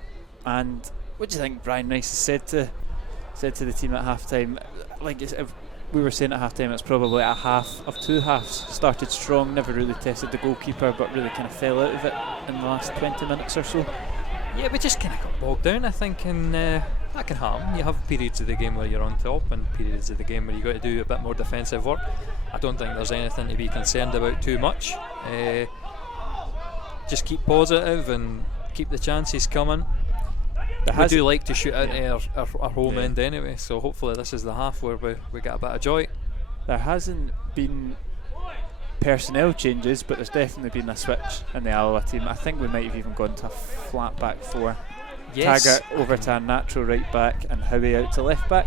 And what do you think Brian Rice has said to the team at half time? Like we were saying at half time, it's probably a half of two halves. Started strong, never really tested the goalkeeper, but really kind of fell out of it in the last 20 minutes or so. Yeah, we just kind of got bogged down, I think, and that can happen. You have periods of the game where you're on top and periods of the game where you've got to do a bit more defensive work. I don't think there's anything to be concerned about too much. Just keep positive and keep the chances coming. We do like to shoot out our home end anyway, so hopefully this is the half where we get a bit of joy. There hasn't been personnel changes, but there's definitely been a switch in the Alloa team. I think we might have even gone to a flat back 4. Yes. Taggart over to a natural right back and Howie out to left back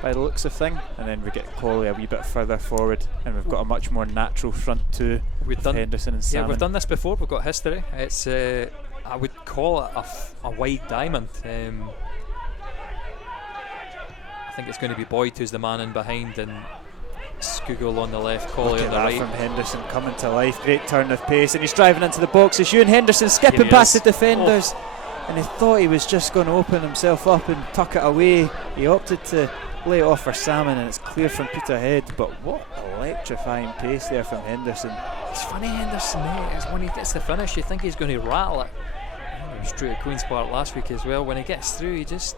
by the looks of thing, and then we get Colley a wee bit further forward, and we've got a much more natural front two with Henderson and Salmon. Yeah, we've done this before, we've got history. It's I would call it a wide diamond. I think it's going to be Boyd who's the man in behind, and Skugel on the left, Colley on the right. From Henderson coming to life, great turn of pace, and he's driving into the box. It's Ewan Henderson skipping past the defenders, and he thought he was just going to open himself up and tuck it away. He opted to lay it off for Salmon, and it's clear from Peterhead. But what electrifying pace there from Henderson. It's funny, Henderson, is when he gets the finish, you think he's going to rattle it. He was true at Queen's Park last week as well. When he gets through, he just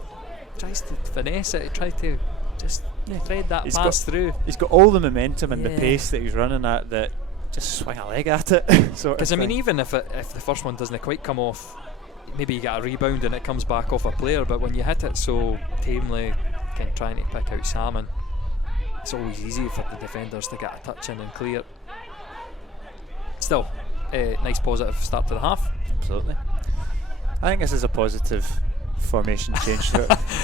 tries to finesse it. He tries to just thread that pass through. He's got all the momentum and the pace that he's running at, that just swing a leg at it. Because I mean, even if the first one doesn't quite come off, maybe you get a rebound and it comes back off a player, but when you hit it so tamely, kind of trying to pick out Salmon, it's always easy for the defenders to get a touch in and clear. Still, nice positive start to the half. Absolutely. I think this is a positive formation change.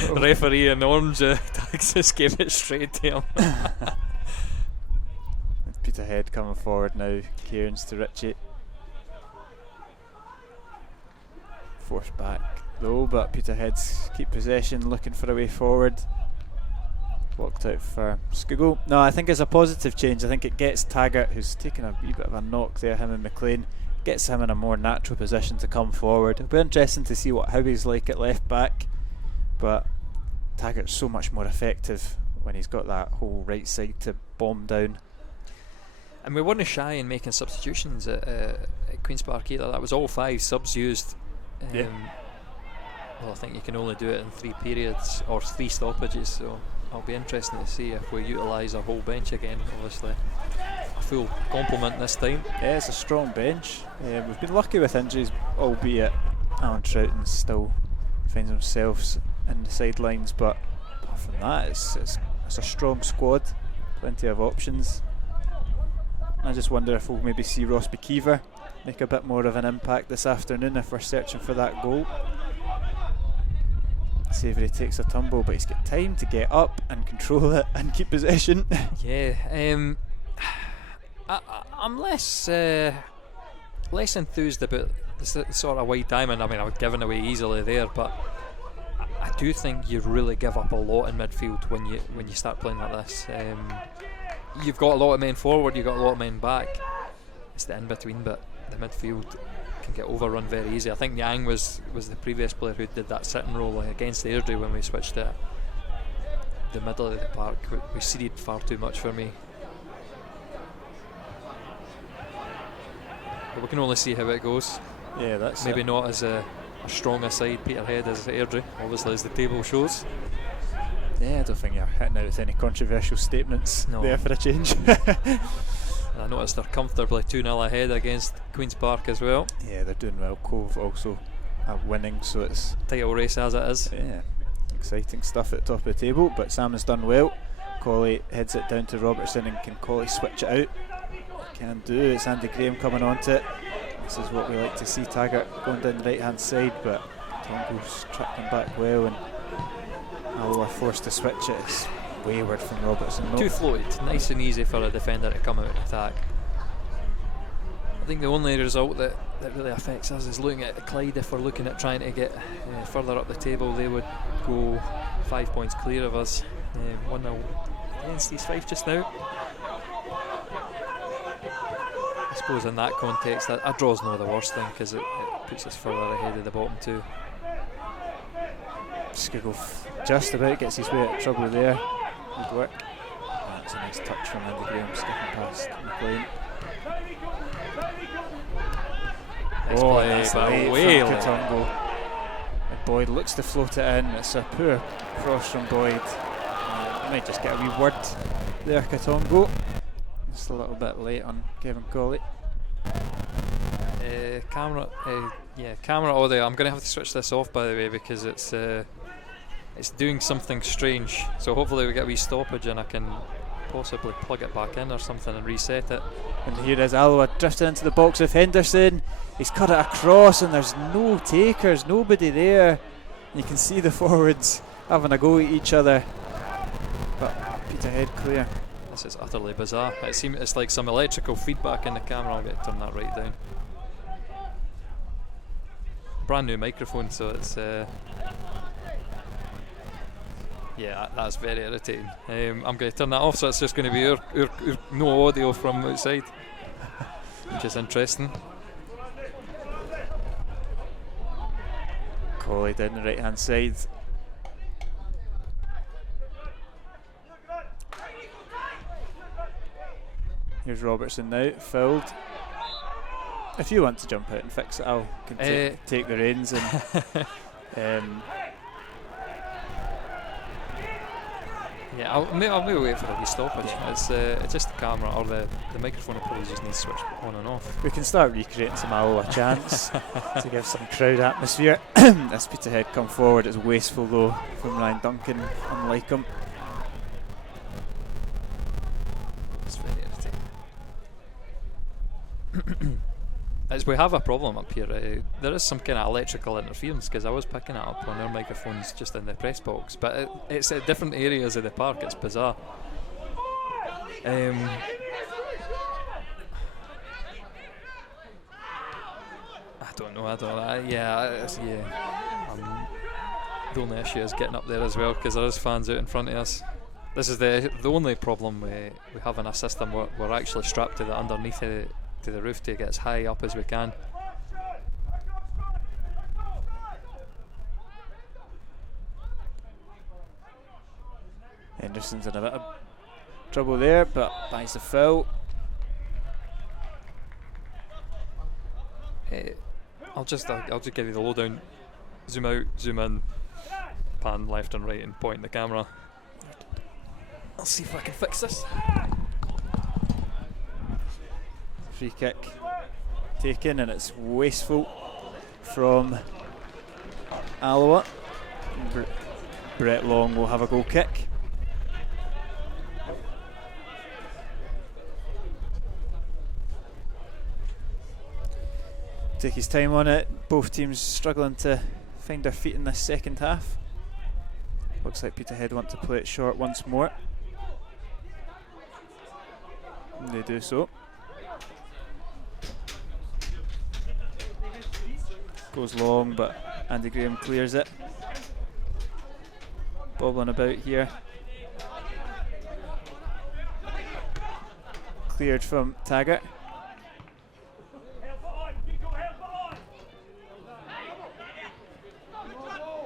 Referee in orange just gave it straight to him. Peterhead coming forward now. Cairns to Ritchie. Forced back though, but Peterhead's keep possession, looking for a way forward. Blocked out for Skugel. No, I think it's a positive change. I think it gets Taggart, who's taken a wee bit of a knock there, him and McLean, gets him in a more natural position to come forward. It'll be interesting to see what Howie's like at left back, but Taggart's so much more effective when he's got that whole right side to bomb down. And we weren't shy in making substitutions at Queen's Park either. That was all 5 subs used. Well, I think you can only do it in 3 periods or 3 stoppages, so it'll be interesting to see if we utilise our whole bench again. Obviously, a full complement this time. Yeah, it's a strong bench. We've been lucky with injuries, albeit Alan Troughton still finds himself in the sidelines, but apart from that, it's a strong squad, plenty of options. I just wonder if we'll maybe see Ross Bekeever make a bit more of an impact this afternoon if we're searching for that goal. Savoury takes a tumble, but he's got time to get up and control it and keep possession. Yeah, I'm less enthused about the sort of wide diamond. I mean, I would give it away easily there, but I do think you really give up a lot in midfield when you start playing like this. You've got a lot of men forward, you've got a lot of men back. It's the in-between bit. The midfield can get overrun very easy. I think Yang was the previous player who did that sitting role against Airdrie when we switched to the middle of the park. We ceded far too much for me. But we can only see how it goes. Yeah, that's maybe not as a strong a side Peterhead as Airdrie, obviously, as the table shows. Yeah, I don't think you're hitting out with any controversial statements there for a change. I noticed they're comfortably 2-0 ahead against Queen's Park as well. Yeah, they're doing well. Cove also winning, so it's title race as it is. Yeah, exciting stuff at the top of the table, but Sam has done well. Colley heads it down to Robertson, and can Colley switch it out? Can do. It's Andy Graham coming onto it. This is what we like to see. Taggart going down the right hand side, but Tongo's tracked him back well, and Alloa forced to switch it. It's wayward from Robertson. Too floated, nice and easy for a defender to come out and attack. I think the only result that really affects us is looking at Clyde. If we're looking at trying to get further up the table, they would go 5 points clear of us. 1-0 against East Fife just now. I suppose in that context, a draw's not the worst thing, because it puts us further ahead of the bottom two. Skiggle just about gets his way out of trouble there. Good work. That's a nice touch from Andy Graham, skipping past McLean. Nice play, that's but late from Katongo. And Boyd looks to float it in. It's a poor cross from Boyd. He might just get a wee word there, Katongo. Just a little bit late on Kevin Colley. Camera audio. I'm going to have to switch this off, by the way, because it's doing something strange. So hopefully we get a wee stoppage and I can possibly plug it back in or something and reset it. And here is Alloa drifting into the box with Henderson. He's cut it across and there's no takers, nobody there. You can see the forwards having a go at each other, but Peterhead clear. This is utterly bizarre. It's like some electrical feedback in the camera. I'll get to turn that right down. Brand new microphone, so it's yeah, that's very irritating. I'm going to turn that off, so it's just going to be no audio from outside, which is interesting. Colley down the right hand side. Here's Robertson now, fouled. If you want to jump out and fix it, I can take the reins. And yeah, I'll maybe wait for a wee stoppage. Yeah. It's just the camera or the microphone will probably just need to switch on and off. We can start recreating some Alloa chants to give some crowd atmosphere. As Peterhead come forward, it's wasteful though from Ryan Duncan, unlike him. It's very irritating. As we have a problem up here, there is some kind of electrical interference, because I was picking it up on our microphones just in the press box, but it's at different areas of the park. It's bizarre. I don't know. The only issue is getting up there as well, because there is fans out in front of us. This is the only problem we have in a system. We're actually strapped to the underneath to the roof to get as high up as we can. Henderson's in a bit of trouble there, but buys the foul. I'll just give you the lowdown. Zoom out, zoom in, pan left and right, and point the camera. I'll see if I can fix this. Free kick taken, and it's wasteful from Alloa. Brett Long will have a goal kick. Take his time on it. Both teams struggling to find their feet in this second half. Looks like Peterhead want to play it short once more. And they do so. Goes long, but Andy Graham clears it. Bobbling about here. Cleared from Taggart.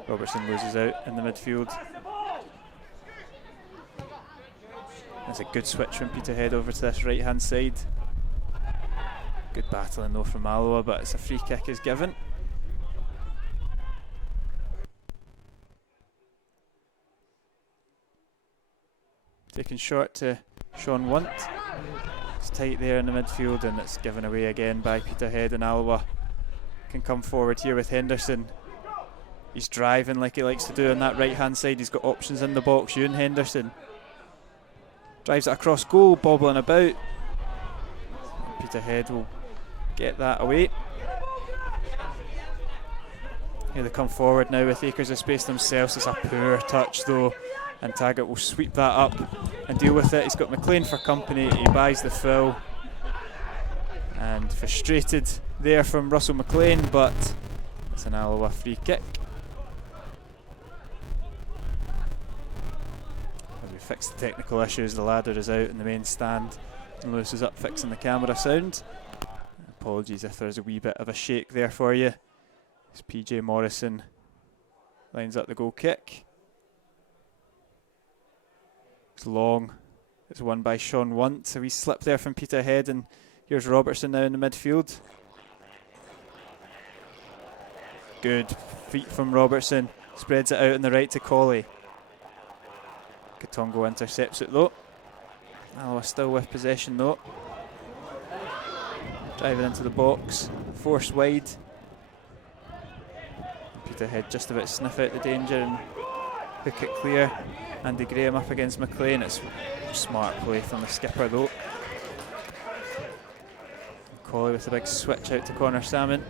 Robertson loses out in the midfield. That's a good switch from Peterhead over to this right hand side. Good battling though from Alloa, but it's a free kick is given. Taken short to Sean Wunt. It's tight there in the midfield, and it's given away again by Peterhead, and Alloa can come forward here with Henderson. He's driving like he likes to do on that right hand side. He's got options in the box. Ewan Henderson drives it across goal, bobbling about. Peterhead will get that away. Here they come forward now with acres of space themselves. It's a poor touch though, and Taggart will sweep that up and deal with it. He's got McLean for company. He buys the foul, and frustrated there from Russell McLean, but it's an Alloa free kick. As we fix the technical issues, the ladder is out in the main stand, and Lewis is up fixing the camera sound. Apologies if there's a wee bit of a shake there for you. As PJ Morrison lines up the goal kick. It's long. It's won by Sean Wunt. So we slip there from Peterhead, and here's Robertson now in the midfield. Good feet from Robertson. Spreads it out on the right to Colley. Katongo intercepts it though. Alloa still with possession though. Driving into the box. Force wide. Peterhead just about sniff out the danger and hook it clear. Andy Graham up against McLean. It's smart play from the skipper though. Colley with a big switch out to Connor Salmon.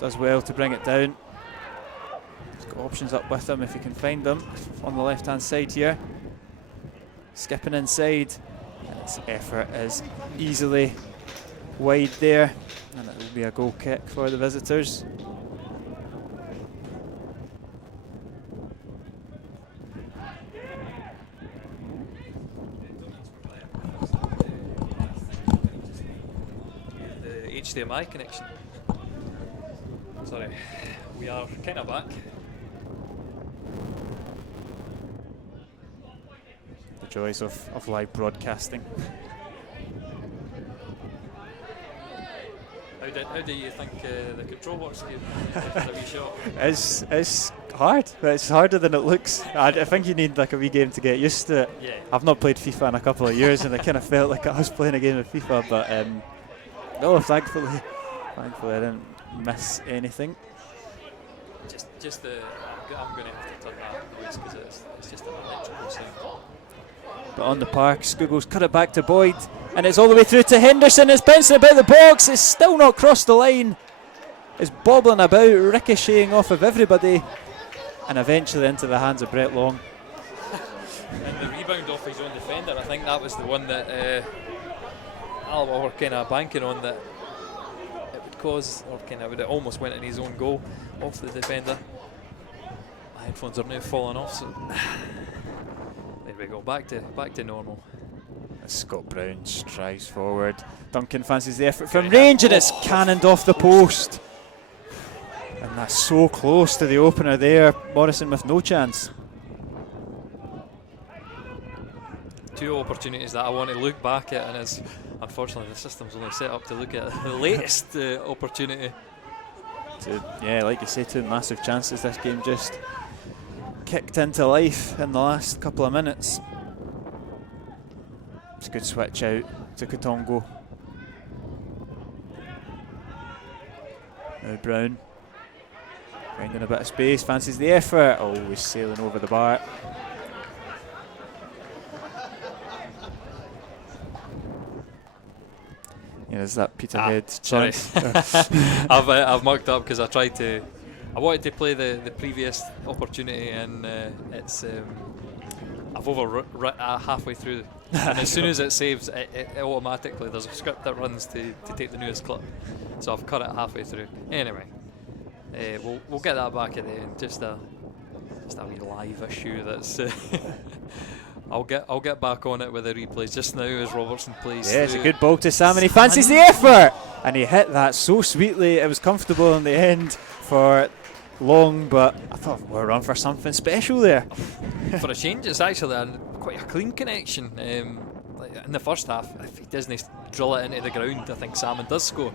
Does well to bring it down. He's got options up with him if he can find them on the left hand side here. Skipping inside, and its effort is easily wide there, and it will be a goal kick for the visitors. The HDMI connection. Sorry, we are kind of back. The joys of live broadcasting. How do you think the control works? A wee shot. It's hard. It's harder than it looks. I think you need like a wee game to get used to it. Yeah. I've not played FIFA in a couple of years, and I kind of felt like I was playing a game of FIFA, but no, thankfully I didn't miss anything. Just the. I'm going to have to turn that noise because it's just an electrical sound. But on the park, Scoogle's cut it back to Boyd, and it's all the way through to Henderson. It's bouncing about the box. It's still not crossed the line. It's bobbling about, ricocheting off of everybody, and eventually into the hands of Brett Long. And the rebound off his own defender, I think that was the one that Alloa were kind of banking on, that it would cause, or kind of, it almost went in his own goal off the defender. My headphones are now falling off, so there we go, back to normal. Scott Brown strives forward. Duncan fancies the effort from range, and it's cannoned off the post. And that's so close to the opener there. Morrison with no chance. Two opportunities that I want to look back at, and as unfortunately, the system's only set up to look at the latest opportunity. Yeah, like you say, 2 massive chances. This game just kicked into life in the last couple of minutes. It's a good switch out to Katongo. Now Brown finding a bit of space, fancies the effort. Oh, he's sailing over the bar. Yeah, there's that Peterhead chance. I've mucked up because I wanted to play the previous opportunity, and it's I've overwrit halfway through, and as soon as it saves, it automatically there's a script that runs to take the newest clip, so I've cut it halfway through. Anyway, we'll get that back at the end. Just a wee live issue that's. I'll get back on it with the replays just now as Robertson plays. Yeah, it's a good ball to Sam, and he fancies the effort, and he hit that so sweetly. It was comfortable in the end for long, but I thought we're on for something special there. For a change, it's actually quite a clean connection. Like in the first half, if he doesn't drill it into the ground, I think Salmon does score.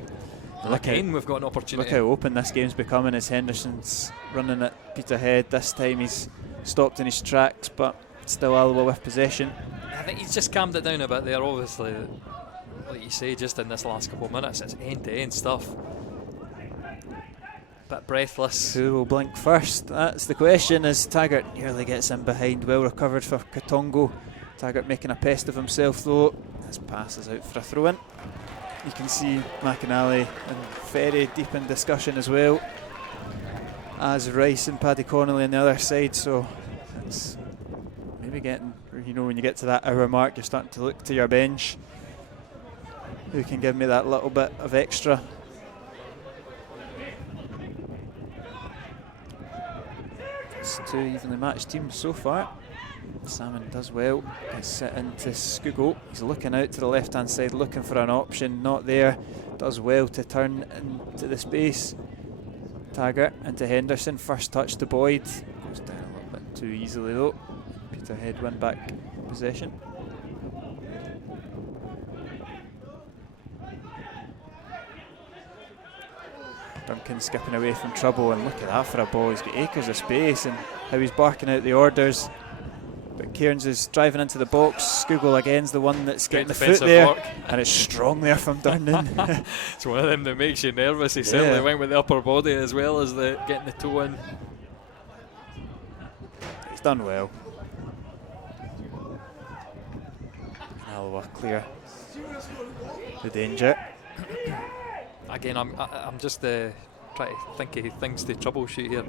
Again, we've got an opportunity. Look how open this game's becoming as Henderson's running at Peterhead. This time he's stopped in his tracks, but still Alloa with possession. I think he's just calmed it down a bit there, obviously. Like you say, just in this last couple of minutes, it's end-to-end stuff. Bit breathless. Who will blink first? That's the question, as Taggart nearly gets in behind. Well recovered for Katongo. Taggart making a pest of himself though. His pass is out for a throw-in. You can see McAnally and Ferry deep in discussion as well, as Rice and Paddy Connolly on the other side, so it's maybe getting, when you get to that hour mark, you're starting to look to your bench. Who can give me that little bit of extra? It's 2 evenly matched teams so far. Salmon does well. He's set into Skugel. He's looking out to the left hand side, looking for an option. Not there. Does well to turn into the space. Taggart into Henderson. First touch to Boyd. Goes down a little bit too easily though. Peterhead win back possession. Duncan skipping away from trouble, and look at that for a ball. He's got acres of space, and how he's barking out the orders. But Cairns is driving into the box. Skugel again's the one that's getting the foot there, work. And it's strong there from Durnan. It's one of them that makes you nervous. He certainly went with the upper body as well as getting the toe in. He's done well. Alloa clear the danger. Again, I'm just trying to think of things to troubleshoot here.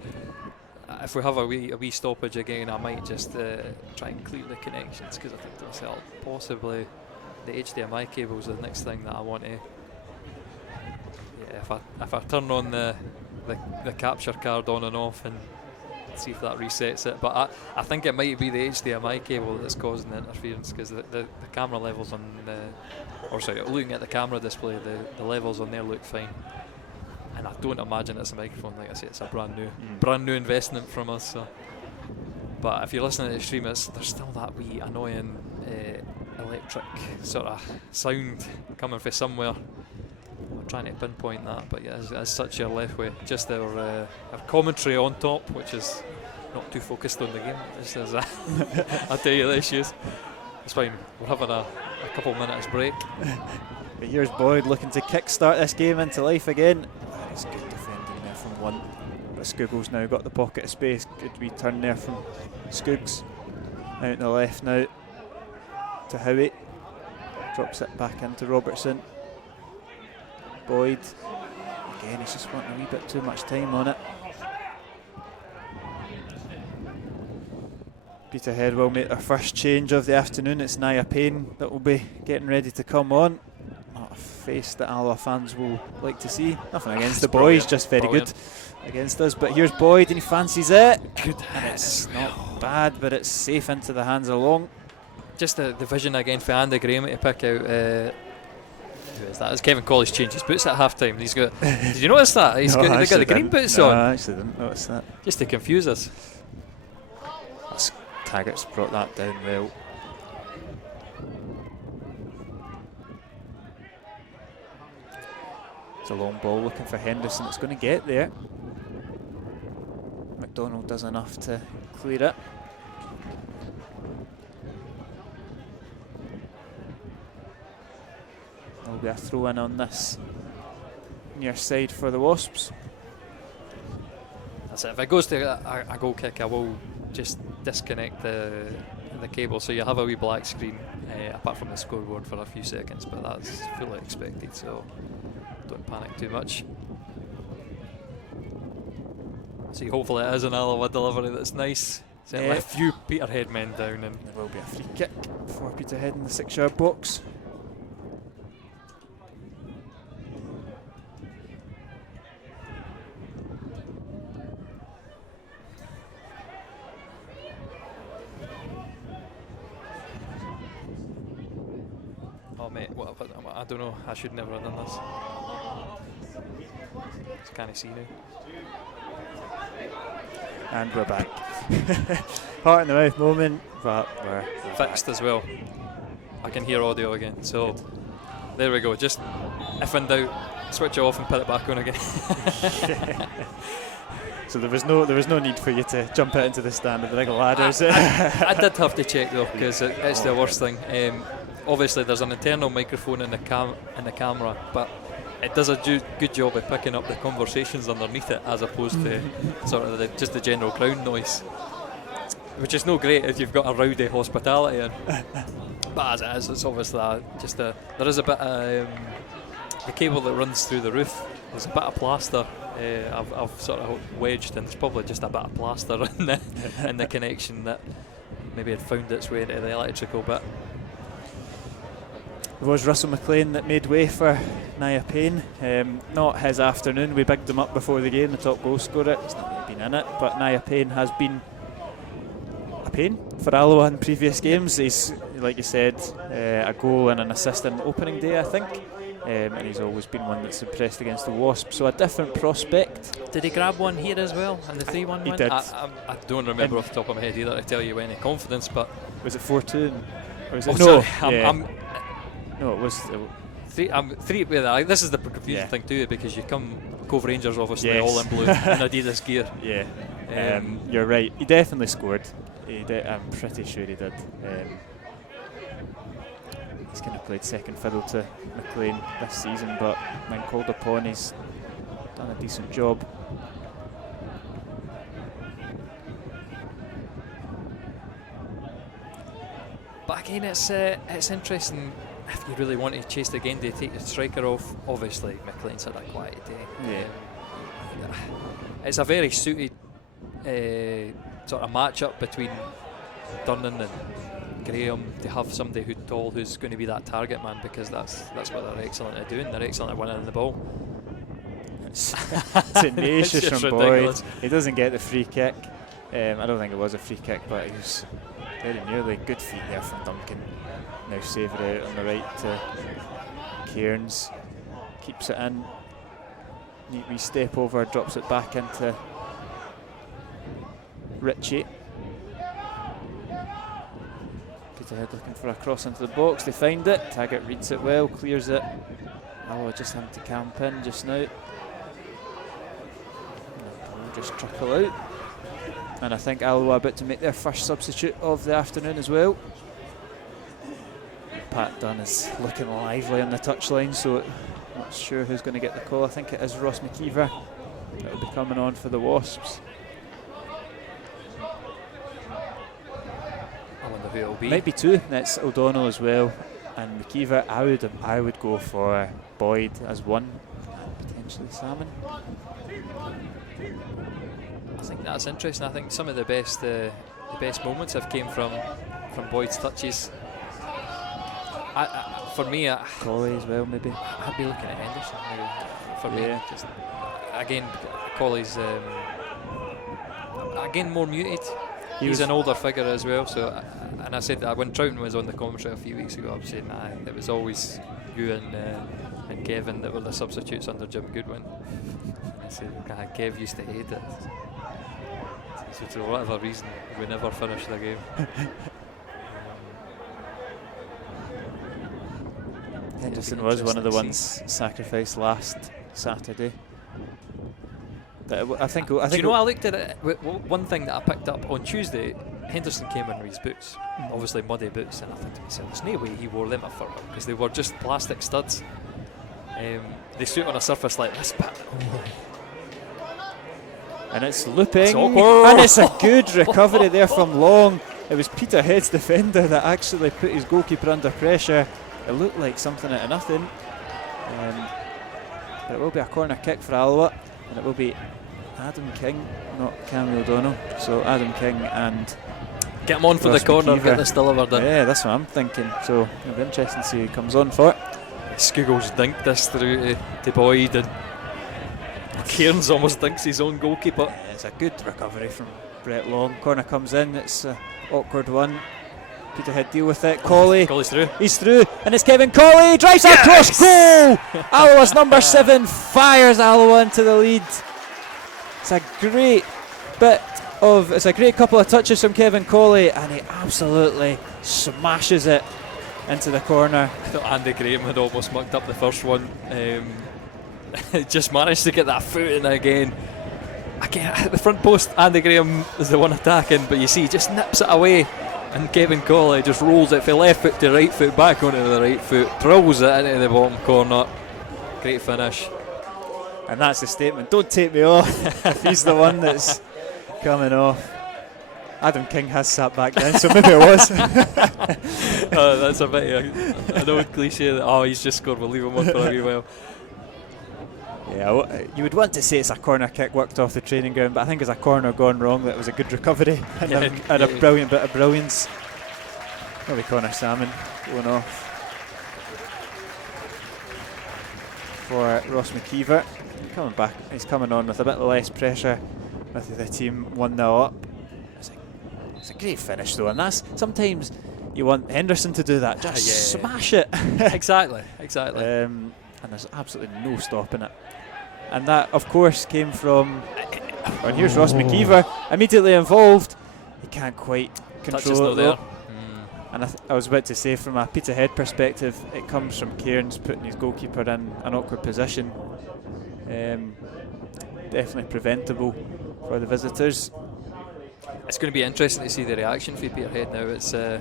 If we have a wee stoppage again, I might just try and clear the connections, because I think to myself, possibly the HDMI cable is the next thing that I want to. Yeah, if I turn on the capture card on and off and see if that resets it, but I think it might be the HDMI cable that's causing the interference, because the camera levels on looking at the camera display, the levels on there look fine. And I don't imagine it's a microphone. Like I say, it's a brand new investment from us. So. But if you're listening to the stream, there's still that wee annoying electric sort of sound coming from somewhere. I'm trying to pinpoint that, but yeah, as such, you're left with just our commentary on top, which is not too focused on the game. Just as I'll tell you the issues. It's fine. We're having a couple minutes break. But here's Boyd looking to kick-start this game into life again. It's good defending there from one, but Skugel's now got the pocket of space. Good wee turn there from Skuggs. Out in the left now to Howie. Drops it back into Robertson. Boyd. Again, he's just wanting a wee bit too much time on it. Peterhead will make their first change of the afternoon. It's Nia Payne that will be getting ready to come on. Not a face that Alloa fans will like to see. Nothing against the boys, just very good against us. But here's Boyd, and he fancies it. Good. And it's not bad, but it's safe into the hands of Long. Just the vision again for Andy Graham to pick out. Who is that? It's Kevin Collins changed his boots at half time. He's got. Did you notice that? They've got the green boots on. I actually didn't notice that. Just to confuse us. Taggart's brought that down well. It's a long ball looking for Henderson. It's going to get there. McDonald does enough to clear it. There'll be a throw in on this near side for the Wasps. That's it. If it goes to a goal kick, I will just disconnect the cable, so you have a wee black screen apart from the scoreboard for a few seconds, but that's fully expected, so don't panic too much. See, hopefully it is an Alloa delivery that's nice. Certainly a few Peterhead men down, and there will be a free kick for Peterhead in the 6-yard box. oh mate, I don't know, I should never have done this. Just can't see now. And we're back. Heart in the mouth moment, but we're fixed as well. I can hear audio again, so there we go. Just if in doubt, switch it off and put it back on again. So there was no need for you to jump out into the stand with the big ladders. I did have to check though, because it's the worst thing. Obviously, there's an internal microphone in the camera, but it does a good job of picking up the conversations underneath it, as opposed to sort of just the general ground noise, which is no great if you've got a rowdy hospitality in. But as it is, it's obviously there is a bit of the cable that runs through the roof. There's a bit of plaster I've sort of wedged, and there's probably just a bit of plaster in the connection that maybe had found its way into the electrical bit. It was Russell McLean that made way for Nia Payne. Not his afternoon. We bigged him up before the game, the top goal scorer. He's not really been in it, but Nia Payne has been a pain for Alloa in previous games. He's, like you said, a goal and an assist in opening day, I think. And he's always been one that's impressed against the Wasps. So a different prospect. Did he grab one here as well in the 3-1 He win? did. I don't remember off the top of my head either to tell you any confidence, but was it 4-2? Or was it no, it was. Three. This is the confusing thing too, because you come Cove Rangers obviously all in blue in Adidas gear. Yeah, you're right. He definitely scored. I'm pretty sure he did. He's kind of played second fiddle to McLean this season, but when called upon, he's done a decent job. But again, it's interesting. If you really want to chase the game, do you take the striker off? Obviously, McLean's had a quiet day. It's a very suited sort of match-up between Durnan and Graham to have somebody who's tall, who's going to be that target man, because that's what they're excellent at doing. They're excellent at winning the ball. It's tenacious from Boyd. He doesn't get the free kick. I don't think it was a free kick, but he was very nearly. Good feet there from Duncan. Now save it out on the right to Cairns. Keeps it in. Neat wee step over, drops it back into Ritchie. Peterhead looking for a cross into the box. They find it. Taggart reads it well, clears it. Alloa just having to camp in just now. Ball just trickle out. And I think Alloa about to make their first substitute of the afternoon as well. Pat Dunn is looking lively on the touchline, so not sure who's going to get the call. I think it is Ross McKeever that will be coming on for the Wasps. I wonder who it'll be. Might be two. That's O'Donnell as well, and McKeever. I would go for Boyd as one, and potentially Salmon. I think that's interesting. I think some of the best moments have came from Boyd's touches. For me, Colley as well, maybe. I'd be looking at Henderson maybe. For me, just again, Colley's again more muted. He's an older figure as well. So, and I said that when Troughton was on the commentary a few weeks ago, I was saying it was always you and Kevin that were the substitutes under Jim Goodwin. I said, Kev used to hate it. So for whatever reason, we never finished the game. Henderson was one of the ones sacrificed last Saturday. I think. Do you know, I looked at it. One thing that I picked up on Tuesday, Henderson came in with his boots, obviously muddy boots, and I thought to myself, there's no way he wore them at football because they were just plastic studs. They suit on a surface like this, but and it's looping, awkward. and it's a good recovery there from Long. It was Peterhead's defender that actually put his goalkeeper under pressure. It looked like something out of nothing. But it will be a corner kick for Alloa, and it will be Adam King, not Cammy O'Donnell. So Adam King and get him on for Ross the corner, McKeever. get this delivered in. Yeah, that's what I'm thinking. So it'll be interesting to see who he comes on for it. Scoogle's dinked this through to Boyd, and Cairns almost dinks his own goalkeeper. Yeah, it's a good recovery from Brett Long. Corner comes in, it's an awkward one. Peterhead deal with it. Colley, Colley's through. He's through, and it's Kevin Colley, drives that cross, goal! Alloa's number 7 fires Alloa into the lead. It's a great couple of touches from Kevin Colley, and he absolutely smashes it into the corner. I thought Andy Graham had almost mucked up the first one. Just managed to get that foot in again. Again, at the front post, Andy Graham is the one attacking, but you see, he just nips it away. And Kevin Colley just rolls it from left foot to right foot, back onto the right foot, drills it into the bottom corner. Great finish. And that's the statement. Don't take me off if he's the one that's coming off. Adam King has sat back down, so maybe it was. That's a bit an old cliche that, he's just scored, we'll leave him on for a wee while. Yeah, you would want to say it's a corner kick worked off the training ground, but I think it's a corner gone wrong. That was a good recovery and a brilliant bit of brilliance. Maybe Connor Salmon going off for Ross McKeever. Coming back, he's coming on with a bit less pressure with the team 1-0 up. It's a great finish though, and that's sometimes you want Henderson to do that, just smash it. Exactly. And there's absolutely no stopping it. And that, of course, came from. And here's Ross McKeever immediately involved. He can't quite control it though. And I was about to say, from a Peterhead perspective, it comes from Cairns putting his goalkeeper in an awkward position. Definitely preventable for the visitors. It's going to be interesting to see the reaction for Peterhead now. It's going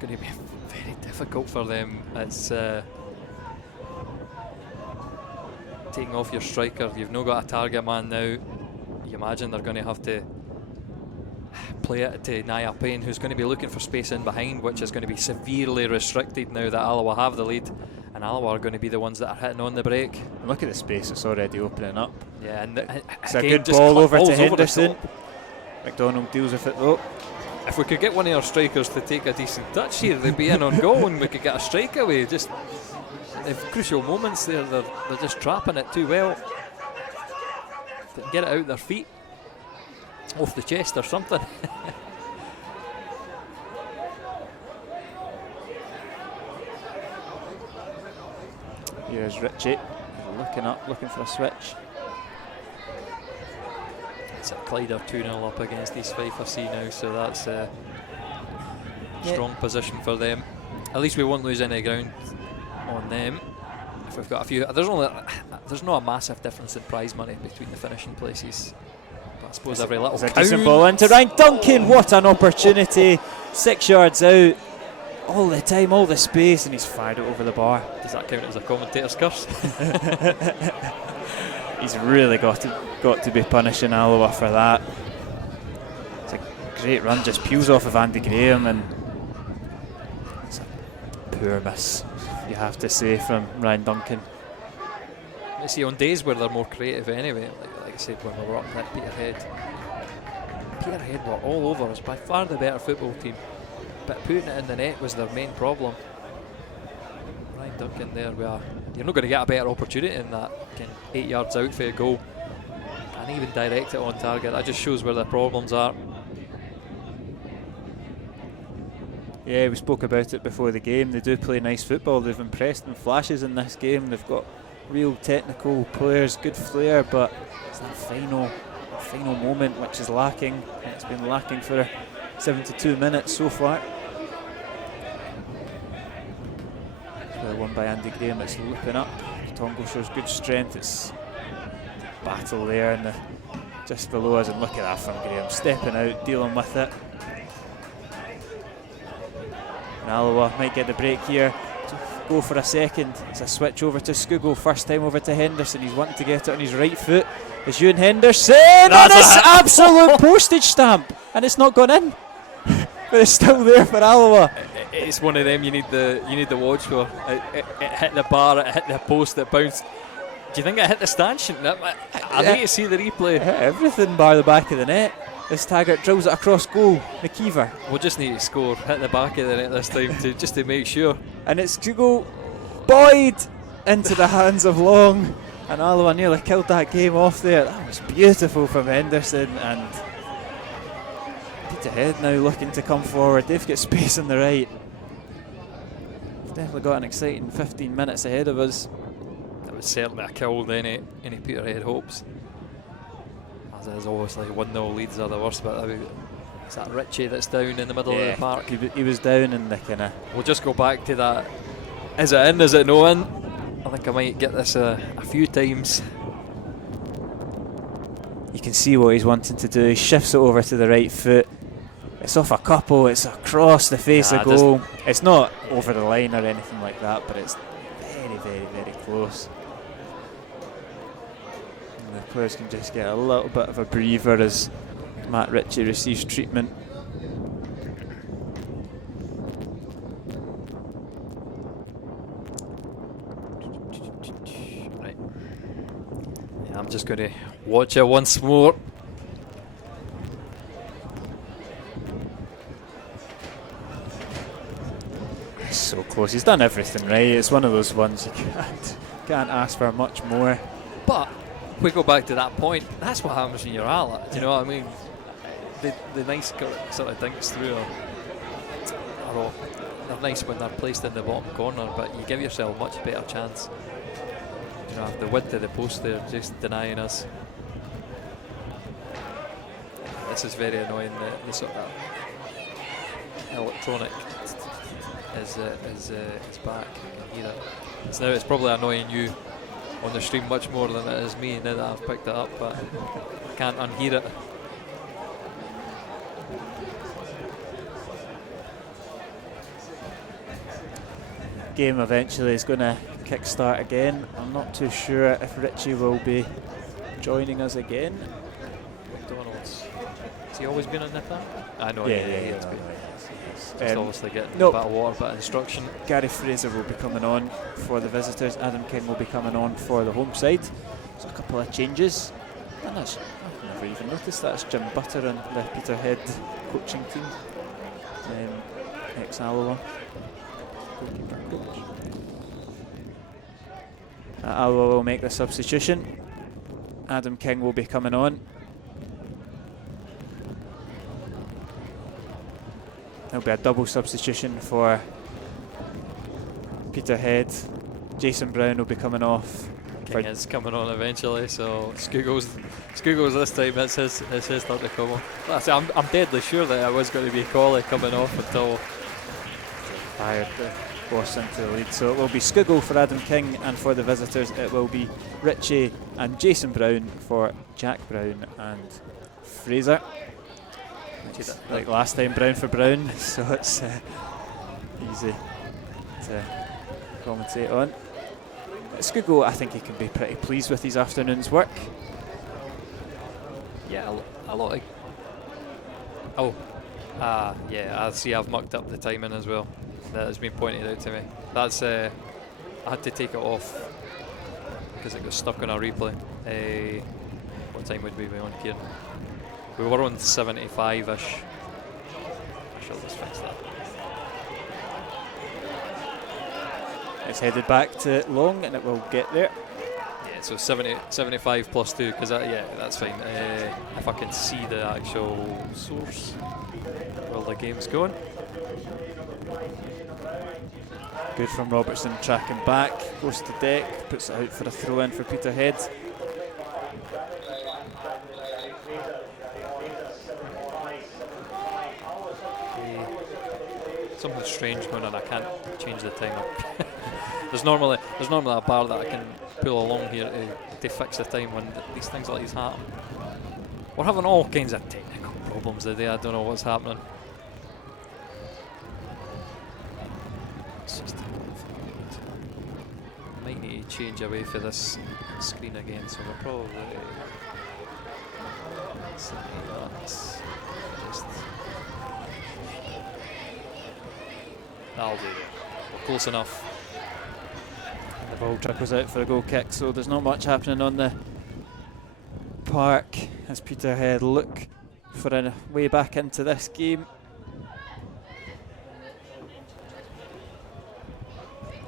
to be very difficult for them. It's taking off your striker. You've not got a target man now. You imagine they're going to have to play it to Naya Payne, who's going to be looking for space in behind, which is going to be severely restricted now that Alloa have the lead, and Alloa are going to be the ones that are hitting on the break. And look at the space, it's already opening up. Yeah, and it's a good ball over to Henderson. McDonald deals with it though. If we could get one of our strikers to take a decent touch here, they'd be in on goal and we could get a strike away. Just they've crucial moments there, they're just trapping it too well. They can get it out their feet, off the chest or something. Here's Richie looking up, looking for a switch. It's a Clyde are 2-0 up against East Fife, I see now, so that's a strong position for them. At least we won't lose any ground on them. If we've got a few, there's not a massive difference in prize money between the finishing places. But I suppose every little counts. A decent ball into Ryan Duncan. What an opportunity! 6 yards out, all the time, all the space, and he's fired it over the bar. Does that count as a commentator's curse? He's really got to be punishing Alloa for that. It's a great run, just peels off of Andy Graham, and it's a poor miss, you have to say, from Ryan Duncan. You see, on days where they're more creative anyway, like I said, when we were up at Peterhead were all over us, by far the better football team, but putting it in the net was their main problem. Ryan Duncan there, you're not going to get a better opportunity in that 8 yards out for a goal. Can't even direct it on target. That just shows where the problems are. Yeah, we spoke about it before the game. They do play nice football. They've impressed in flashes in this game. They've got real technical players, good flair, but it's that final moment which is lacking. And it's been lacking for 72 minutes so far. One by Andy Graham, it's looping up. Tongo shows good strength. It's battle there and just below us, and look at that from Graham, stepping out, dealing with it. And Alloa might get the break here. Go for a second. It's a switch over to Skugel. First time over to Henderson. He's wanting to get it on his right foot. It's Ewan Henderson on his absolute postage stamp, and it's not gone in, but it's still there for Alloa. It's one of them you need the watch for. It hit the bar, it hit the post, it bounced. Do you think it hit the stanchion? I need to see the replay. Everything bar the back of the net. This Taggart drills it across goal. McKeever. We'll just need to score, hit the back of the net this time just to make sure. And it's Skugel, Boyd into the hands of Long, and Alloa nearly killed that game off there. That was beautiful from Henderson, and Peterhead now looking to come forward. They've got space on the right. Definitely got an exciting 15 minutes ahead of us. That was certainly a killed any Peterhead hopes. As is obviously 1-0 leads are the worst, but is that Richie that's down in the middle of the park? He was down in the kind of... We'll just go back to that. Is it in, is it no in? I think I might get this a few times. You can see what he's wanting to do. He shifts it over to the right foot. It's off a couple, it's across the face of goal. It's not over the line or anything like that, but it's very, very, very close. And the players can just get a little bit of a breather as Matt Ritchie receives treatment. Right. Yeah, I'm just going to watch it once more. So close. He's done everything right. It's one of those ones you can't ask for much more. But if we go back to that point, that's what happens when you're Alloa. Do you know what I mean? The nice sort of dinks through they're nice when they're placed in the bottom corner, but you give yourself a much better chance. You know, the width of the post there just denying us. This is very annoying. The sort of electronic is back. You can hear it. It's probably annoying you on the stream much more than it is me now that I've picked it up, but I can't unhear it. Game eventually is going to kick-start again. I'm not too sure if Richie will be joining us again. McDonald's. Has he always been in the fan? I know. Yeah. Just obviously getting a bit of water, bit of instruction. Gary Fraser will be coming on for the visitors. Adam King will be coming on for the home side. So a couple of changes. And I've never even noticed that's Jim Butter and the Peterhead coaching team. Ex-Alloa. Alloa will make the substitution. Adam King will be coming on. There'll be a double substitution for Peterhead. Jason Brown will be coming off. King is coming on eventually, so Skugel's this time. It's his turn to come on. I'm deadly sure that it was going to be Colley coming off until fired the boss into the lead. So it will be Skugel for Adam King, and for the visitors it will be Ritchie and Jason Brown for Jack Brown and Fraser. Like last time, Brown for Brown, so it's easy to commentate on. Skugel, I think he can be pretty pleased with his afternoon's work. Yeah, a lot of... yeah, I see I've mucked up the timing as well. That has been pointed out to me. That's I had to take it off because it got stuck on a replay. What time would we be on, Kieran? We were on 75-ish. I shall just fix that. It's headed back to Long and it will get there. Yeah, so 75 plus 2, because yeah, that's fine. If I can see the actual source while the game's going. Good from Robertson, tracking back, goes to deck, puts it out for a throw in for Peterhead. Something strange going on. I can't change the timer. there's normally a bar that I can pull along here to fix the time when these things like these happen. We're having all kinds of technical problems today. I don't know what's happening. Might need to change away for this screen again, so we're probably just that'll do. We're close enough. And the ball trickles out for a goal kick, so there's not much happening on the park as Peterhead look for a way back into this game.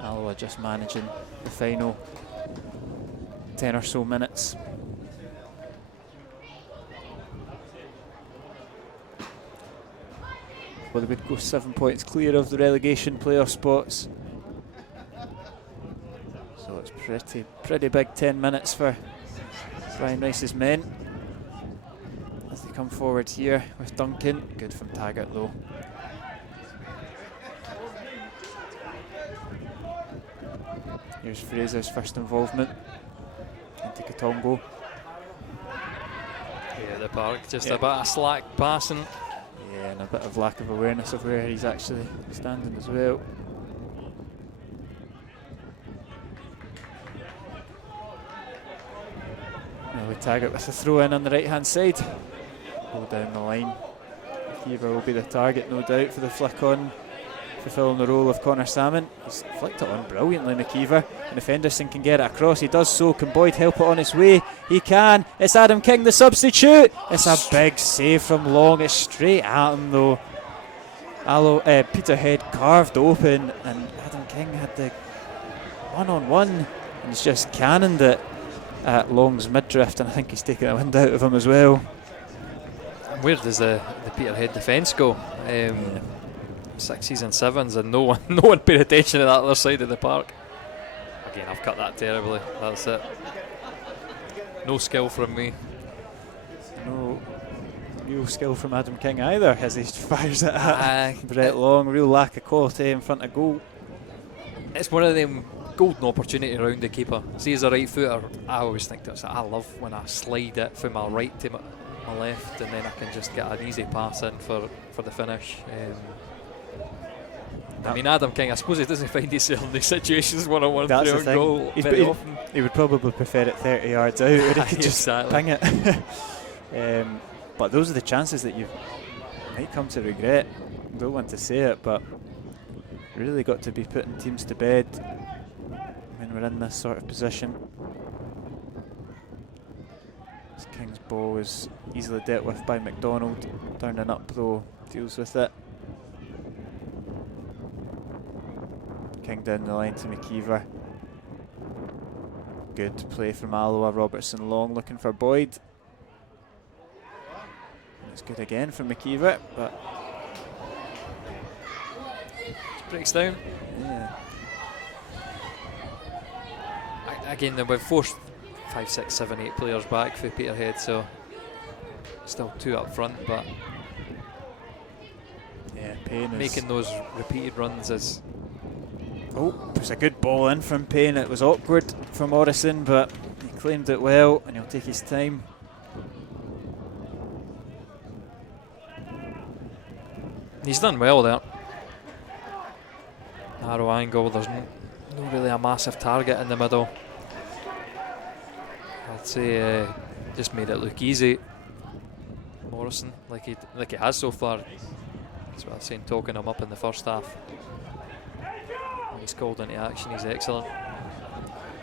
Alloa just managing the final 10 or so minutes. Well, they would go 7 points clear of the relegation playoff spots. So it's pretty big 10 minutes for Brian Rice's men as they come forward here with Duncan. Good from Taggart though. Here's Fraser's first involvement into Katongo. Yeah, the park, just a bit of slack passing. Yeah, and a bit of lack of awareness of where he's actually standing as well. Now we tag it with a throw in on the right hand side. Go down the line. Kiva will be the target, no doubt, for the flick on, fulfilling the role of Connor Salmon. He's flicked it on brilliantly, McKeever, and if Henderson can get it across, he does so. Can Boyd help it on its way? He can. It's Adam King, the substitute. It's a big save from Long. It's straight at him though. Peterhead carved open, and Adam King had the one-on-one, and he's just cannoned it at Long's mid-drift, and I think he's taken a wind out of him as well. Where does the Peterhead defence go? 6s and 7s, and no one paid attention to that other side of the park. Again, I've cut that terribly. That's it. No skill from me. No real skill from Adam King either, as he fires it at Brett Long. Real lack of quality in front of goal. It's one of them golden opportunity around the keeper. See, as a right footer, I always think that's I love when I slide it from my right to my left, and then I can just get an easy pass in for the finish. I mean, Adam King, I suppose he doesn't find himself in these situations one-on-one through goal very often. He would probably prefer it 30 yards out, where he could just ping it. But those are the chances that you might come to regret. Don't want to say it, but really got to be putting teams to bed when we're in this sort of position. This King's ball is easily dealt with by McDonald. Turning up though, deals with it. King down the line to McKeever. Good play from Alloa. Robertson Long looking for Boyd. It's good again from McKeever, but it breaks down. Yeah. Again, we've forced 5, 6, 7, 8 players back for Peterhead, so still 2 up front, but yeah, Payne making those repeated runs is. Oh, there's a good ball in from Payne. It was awkward for Morrison, but he claimed it well, and he'll take his time. He's done well there. Narrow angle, there's no really a massive target in the middle. I'd say just made it look easy. Morrison, like he has so far. That's what I was saying, talking him up in the first half. When he's called into action, he's excellent.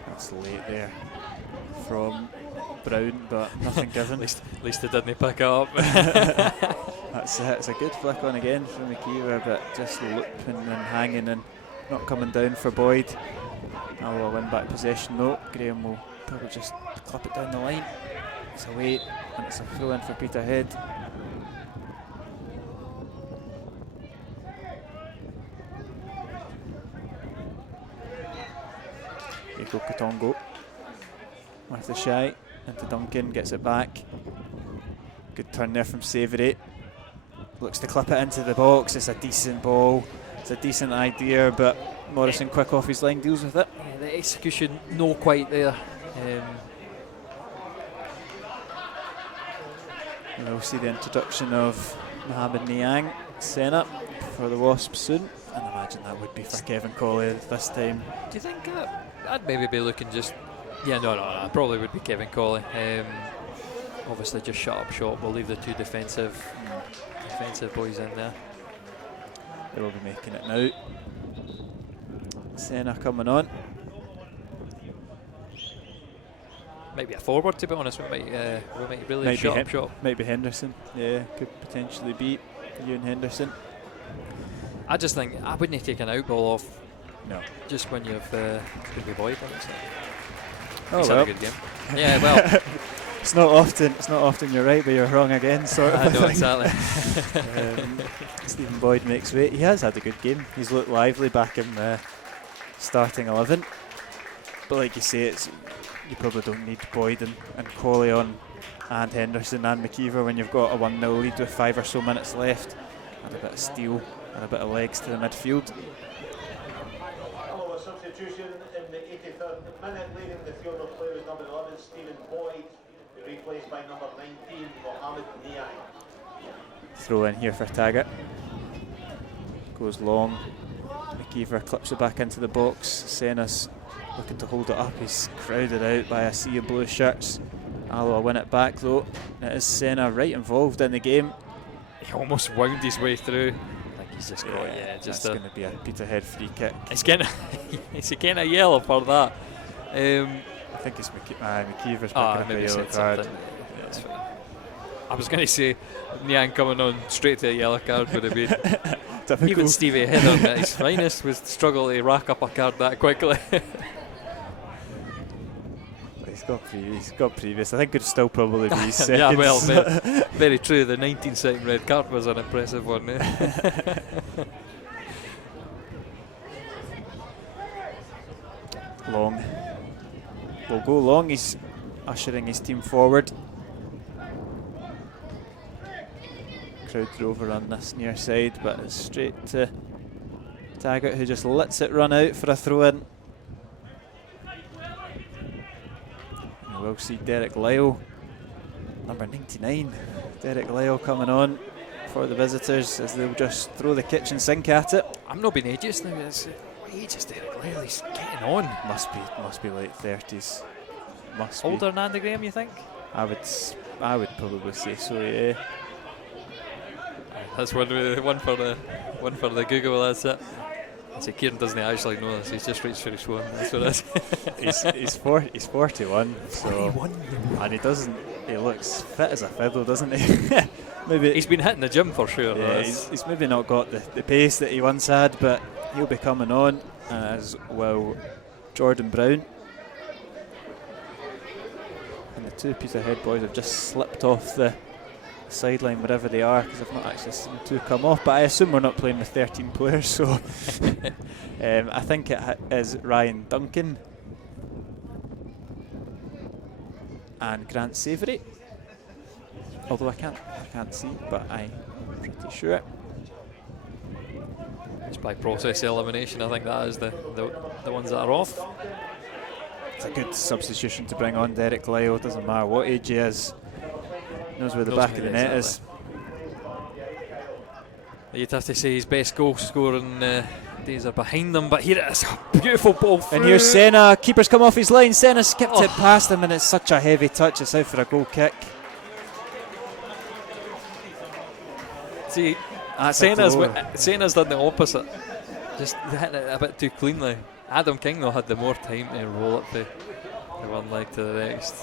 That's late there from Brown, but nothing given. At least they didn't pick it up. That's it. It's a good flick on again from McKeever, but just looping and hanging and not coming down for Boyd. Alloa win back possession though. Graham will probably just clip it down the line. It's away, and it's a throw in for Peterhead. Here go Katongo with the shy into Duncan, gets it back. Good turn there from Savoury. Looks to clip it into the box. It's a decent ball. It's a decent idea, but Morrison quick off his line deals with it. Yeah, the execution no quite there. We'll see the introduction of Mohamed Niang Senna for the Wasps soon. And I imagine that would be for Kevin Colley this time. Do you think I'd maybe be looking just... Yeah, no, it probably would be Kevin Colley. Obviously just shut up shop. We'll leave the two defensive boys in there. They will be making it now. Senna coming on. Might be a forward, to be honest. We might really shut up shop. Might be Henderson. Yeah, could potentially be Ewan Henderson. I just think I wouldn't take an out ball off. No. Just when you've could be Boyd. He's had a good game. Yeah, well. It's not often you're right, but you're wrong again. Sort of. I know exactly. Stephen Boyd makes weight. He has had a good game. He's looked lively back in the starting 11. But like you say, you probably don't need Boyd and Colley on, and Henderson and McKeever when you've got a 1-0 lead with 5 or so minutes left, and a bit of steel and a bit of legs to the midfield. Alloa substitution in the 83rd minute, leading the field of players number 11, Stephen Boyd, replaced by number 19, Mohamed Niang. Throw in here for Taggart. Goes long. McKeever clips it back into the box. Senna's looking to hold it up. He's crowded out by a sea of blue shirts. Alloa win it back though. It is Senna right involved in the game. He almost wound his way through. I think he's just got just going to be a Peterhead free kick. It's getting a yellow for that. I think it's McKeever's picking up a yellow card. Yeah, that's fine. I was going to say Niang coming on straight to a yellow card would have been difficult. Even Stevie Heather at his finest would struggle to rack up a card that quickly. He's got previous. I think it'd still probably be his seconds. Yeah, well, very true. The 19-second red card was an impressive one. Long. Will go long. He's ushering his team forward. Crowd over on this near side, but it's straight to Taggart, who just lets it run out for a throw in. We'll see Derek Lyle, number 99. Derek Lyle coming on for the visitors as they'll just throw the kitchen sink at it. I'm not being ageist now. What age is Derek Lyle? He's getting on. Must be late 30s. Must older be. than Andy Graham, you think? I would probably say so. Yeah. That's one for the Google. That's it. I say Kieran doesn't actually know this. He's just reached for his phone. That's what it is. he's 41. So 41. And he looks fit as a fiddle, doesn't he? Maybe he's been hitting the gym for sure. Yeah, he's maybe not got the pace that he once had, but he'll be coming on, as will Jordan Brown. And the two Peterhead boys have just slipped off the sideline wherever they are, because I've not actually seen two come off, but I assume we're not playing with 13 players, so I think it is Ryan Duncan and Grant Savoury, although I can't see, but I'm pretty sure. It's by process elimination. I think that is the ones that are off. It's a good substitution to bring on Derek Lyle. Doesn't matter what age he is. Knows where the back of the net is. You'd have to say his best goal scoring days are behind them, but here it is, a beautiful ball through. And here's Senna, keeper's come off his line, Senna skipped it past him, and it's such a heavy touch, it's out for a goal kick. See, Senna's done the opposite, just hitting it a bit too cleanly. Adam King though had the more time to roll it to one leg to the next.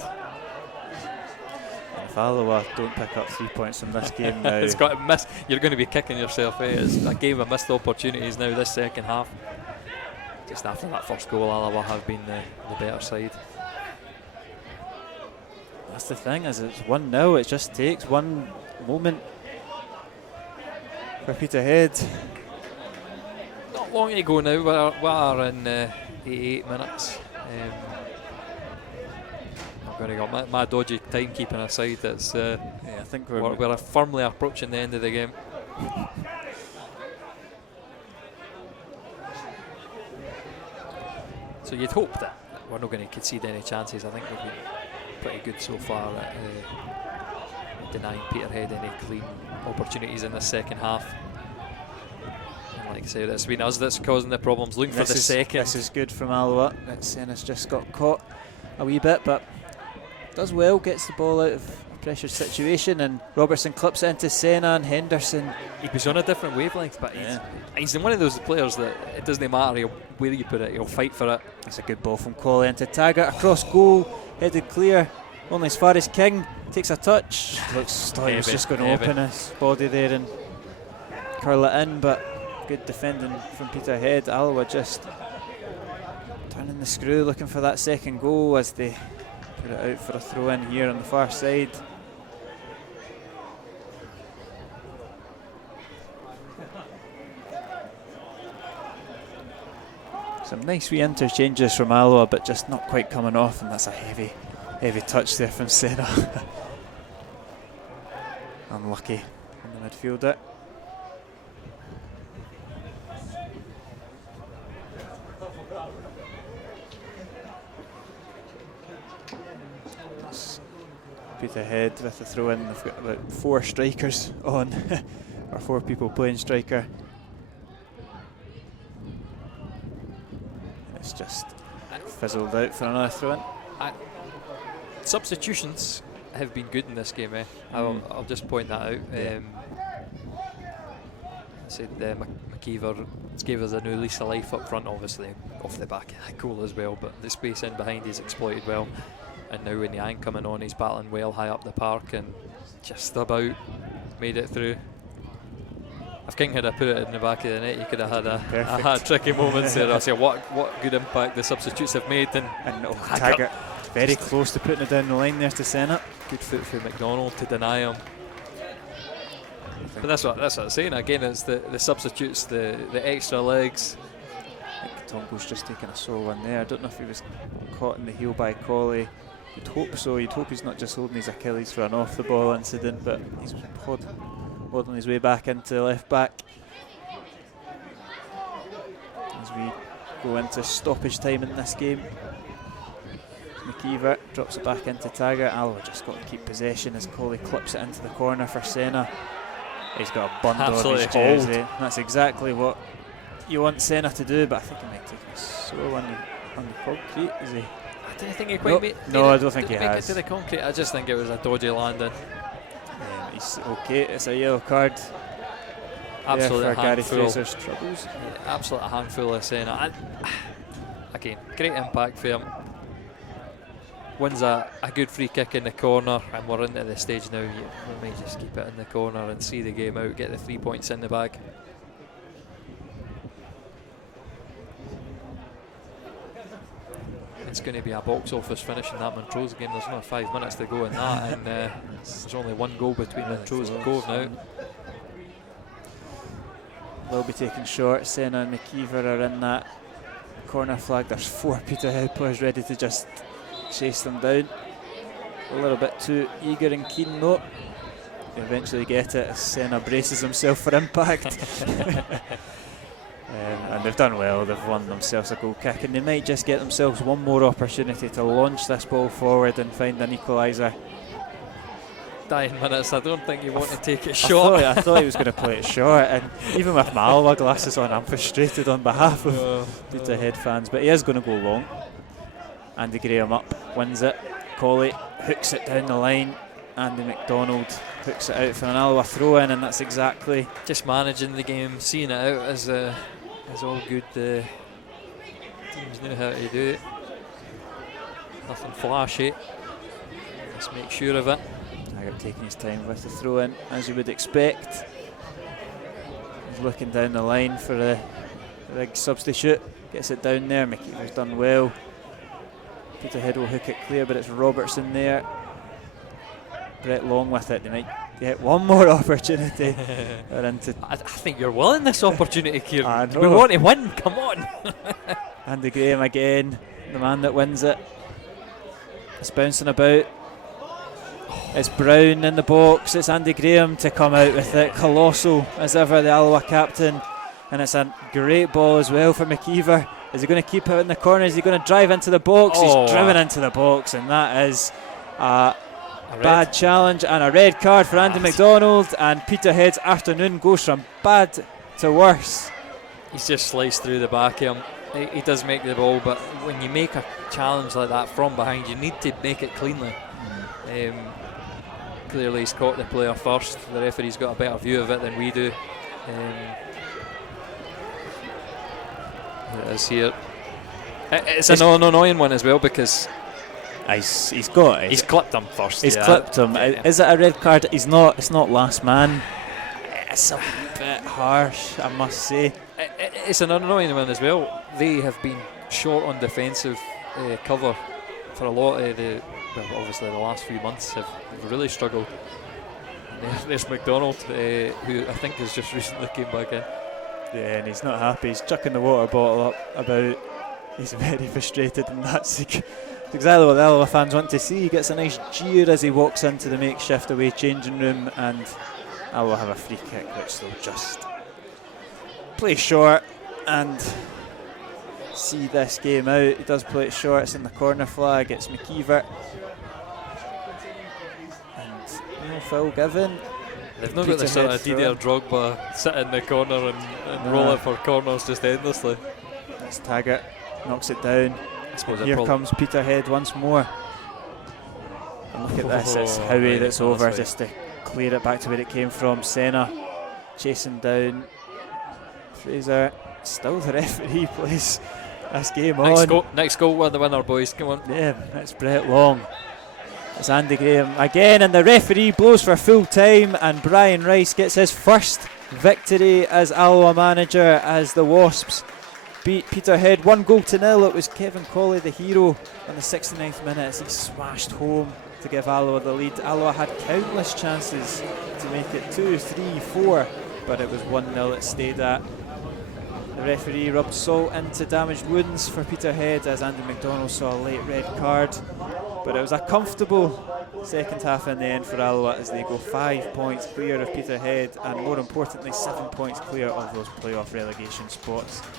If Alloa don't pick up 3 points from this game now, it's got to miss. You're going to be kicking yourself. It's a game of missed opportunities now. This second half, just after that first goal, Alloa have been the better side. That's the thing, is it's 1-0. It just takes one moment for Peterhead. Not long to go now. We are in 88 minutes. I'm going to go my dodgy timekeeping aside. It's I think we're firmly approaching the end of the game. So you'd hope that we're not going to concede any chances. I think we've been pretty good so far at denying Peterhead any clean opportunities in the second half. And like I said, it's been us that's causing the problems. Looking for the second. This is good from Alloa. Senna's just got caught a wee bit, but does well, gets the ball out of a pressured situation, and Robertson clips it into Senna, and Henderson. He was on a different wavelength, but he's one of those players that it doesn't matter where you put it, he'll fight for it. It's a good ball from Colley into Taggart, across goal, headed clear, only as far as King, takes a touch. Looks like he's just going to open his body there and curl it in, but good defending from Peterhead. Alloa just turning the screw, looking for that second goal as they put it out for a throw in here on the far side. Some nice wee interchanges from Alloa, but just not quite coming off, and that's a heavy touch there from Senna. Unlucky on the midfielder. Peterhead with the throw in. They've got about 4 strikers on, or 4 people playing striker. It's just fizzled out for another throw in. Substitutions have been good in this game. I'll just point that out. I said McKeever gave us a new lease of life up front, obviously off the back of goal as well, but the space in behind he's exploited well. And now with Niang coming on, he's battling well high up the park and just about made it through. If King had put it in the back of the net, you could have had tricky moments there. I say what good impact the substitutes have made. And Taggart very close to putting it down the line there to Senna. Good foot for McDonald to deny him. But that's what I'm saying. Again, it's the substitutes, the extra legs. I think Tongo's just taking a sore one there. I don't know if he was caught in the heel by Colley. You'd hope so. You'd hope he's not just holding his Achilles for an off-the-ball incident, but he's holding his way back into left back. As we go into stoppage time in this game, McKeever drops it back into Taggart. Alloa just got to keep possession as Colley clips it into the corner for Senna. He's got a bundle of his jersey. That's exactly what you want Senna to do, but I think he might take a sore on the concrete. Is he? I don't think he quite made it. No, I don't think he make has. it to the concrete. I just think it was a dodgy landing. He's okay. It's a yellow card. Absolute for Gary handful. Fraser's troubles. Absolute handful of Senna. Again, great impact for him. Wins a good free kick in the corner, and we're into the stage now. We may just keep it in the corner and see the game out, get the 3 points in the bag. It's going to be a box office finish in that Montrose game. There's not 5 minutes to go in that, and there's only 1 goal between Montrose and Cove now. Will be taken short. Senna and McKeever are in that corner flag. There's 4 Peterhead players ready to just chase them down. A little bit too eager and keen though. They eventually get it as Senna braces himself for impact. And they've done well. They've won themselves a goal kick, and they might just get themselves one more opportunity to launch this ball forward and find an equaliser. 9 minutes, I don't think you want to take it short. I thought he was going to play it short, and even with my Alloa glasses on, I'm frustrated on behalf of Peterhead fans, but he is going to go long. Andy Graham up, wins it. Colley hooks it down the line. Andy McDonald hooks it out for an Alloa throw-in, and that's exactly... Just managing the game, seeing it out as all good. Teams know how to do it. Nothing flashy. Just make sure of it. Taggart taking his time with the throw-in, as you would expect. He's looking down the line for the big substitute. Gets it down there. McKeever's done well. Peterhead will hook it clear, but it's Robertson there. Brett Long with it. They might get one more opportunity. I think you're willing this opportunity, Kieran. I know. We want to win, come on. Andy Graham again, the man that wins it. It's bouncing about. It's Brown in the box. It's Andy Graham to come out with it. Colossal as ever, the Alloa captain. And it's a great ball as well for McKeever. Is he going to keep it in the corner? Is he going to drive into the box? Oh. He's driven into the box, and that is a bad challenge and a red card for Andy McDonald. And Peterhead's afternoon goes from bad to worse. He's just sliced through the back of him. He does make the ball, but when you make a challenge like that from behind, you need to make it cleanly. Clearly he's caught the player first. The referee's got a better view of it than we do. It is here. It's an annoying one as well because he's got it. He's clipped him first. He's clipped him. Is it a red card? It's not last man. It's a bit harsh, I must say. It's an annoying one as well. They have been short on defensive cover for a lot of obviously the last few months have really struggled. There's McDonald, who I think has just recently came back in. Yeah, and he's not happy. He's chucking the water bottle up about. He's very frustrated, and that's exactly what the Alloa fans want to see. He gets a nice jeer as he walks into the makeshift away changing room, and Alloa have a free kick which they'll just play short and see this game out. He does play it short. It's in the corner flag. It's McKeever. And no foul given. They've not got the sort of Didier Drogba sit in the corner and roll it for corners just endlessly. That's Taggart. Knocks it down. Here comes Peterhead once more. And look at this. It's Howie that's over just to clear it back to where it came from. Senna chasing down Fraser. Still the referee plays this game on. Next goal, win the winner, boys. Come on. Yeah, it's Brett Long. It's Andy Graham again, and the referee blows for full time, and Brian Rice gets his first victory as Alloa manager as the Wasps beat Peterhead 1-0. It was Kevin Colley, the hero, in the 69th minute as he smashed home to give Alloa the lead. Alloa had countless chances to make it 2, 3, 4, but it was 1-0 it stayed at. The referee rubbed salt into damaged wounds for Peterhead as Andy McDonald saw a late red card, but it was a comfortable second half in the end for Alloa as they go 5 points clear of Peterhead and more importantly 7 points clear of those playoff relegation spots.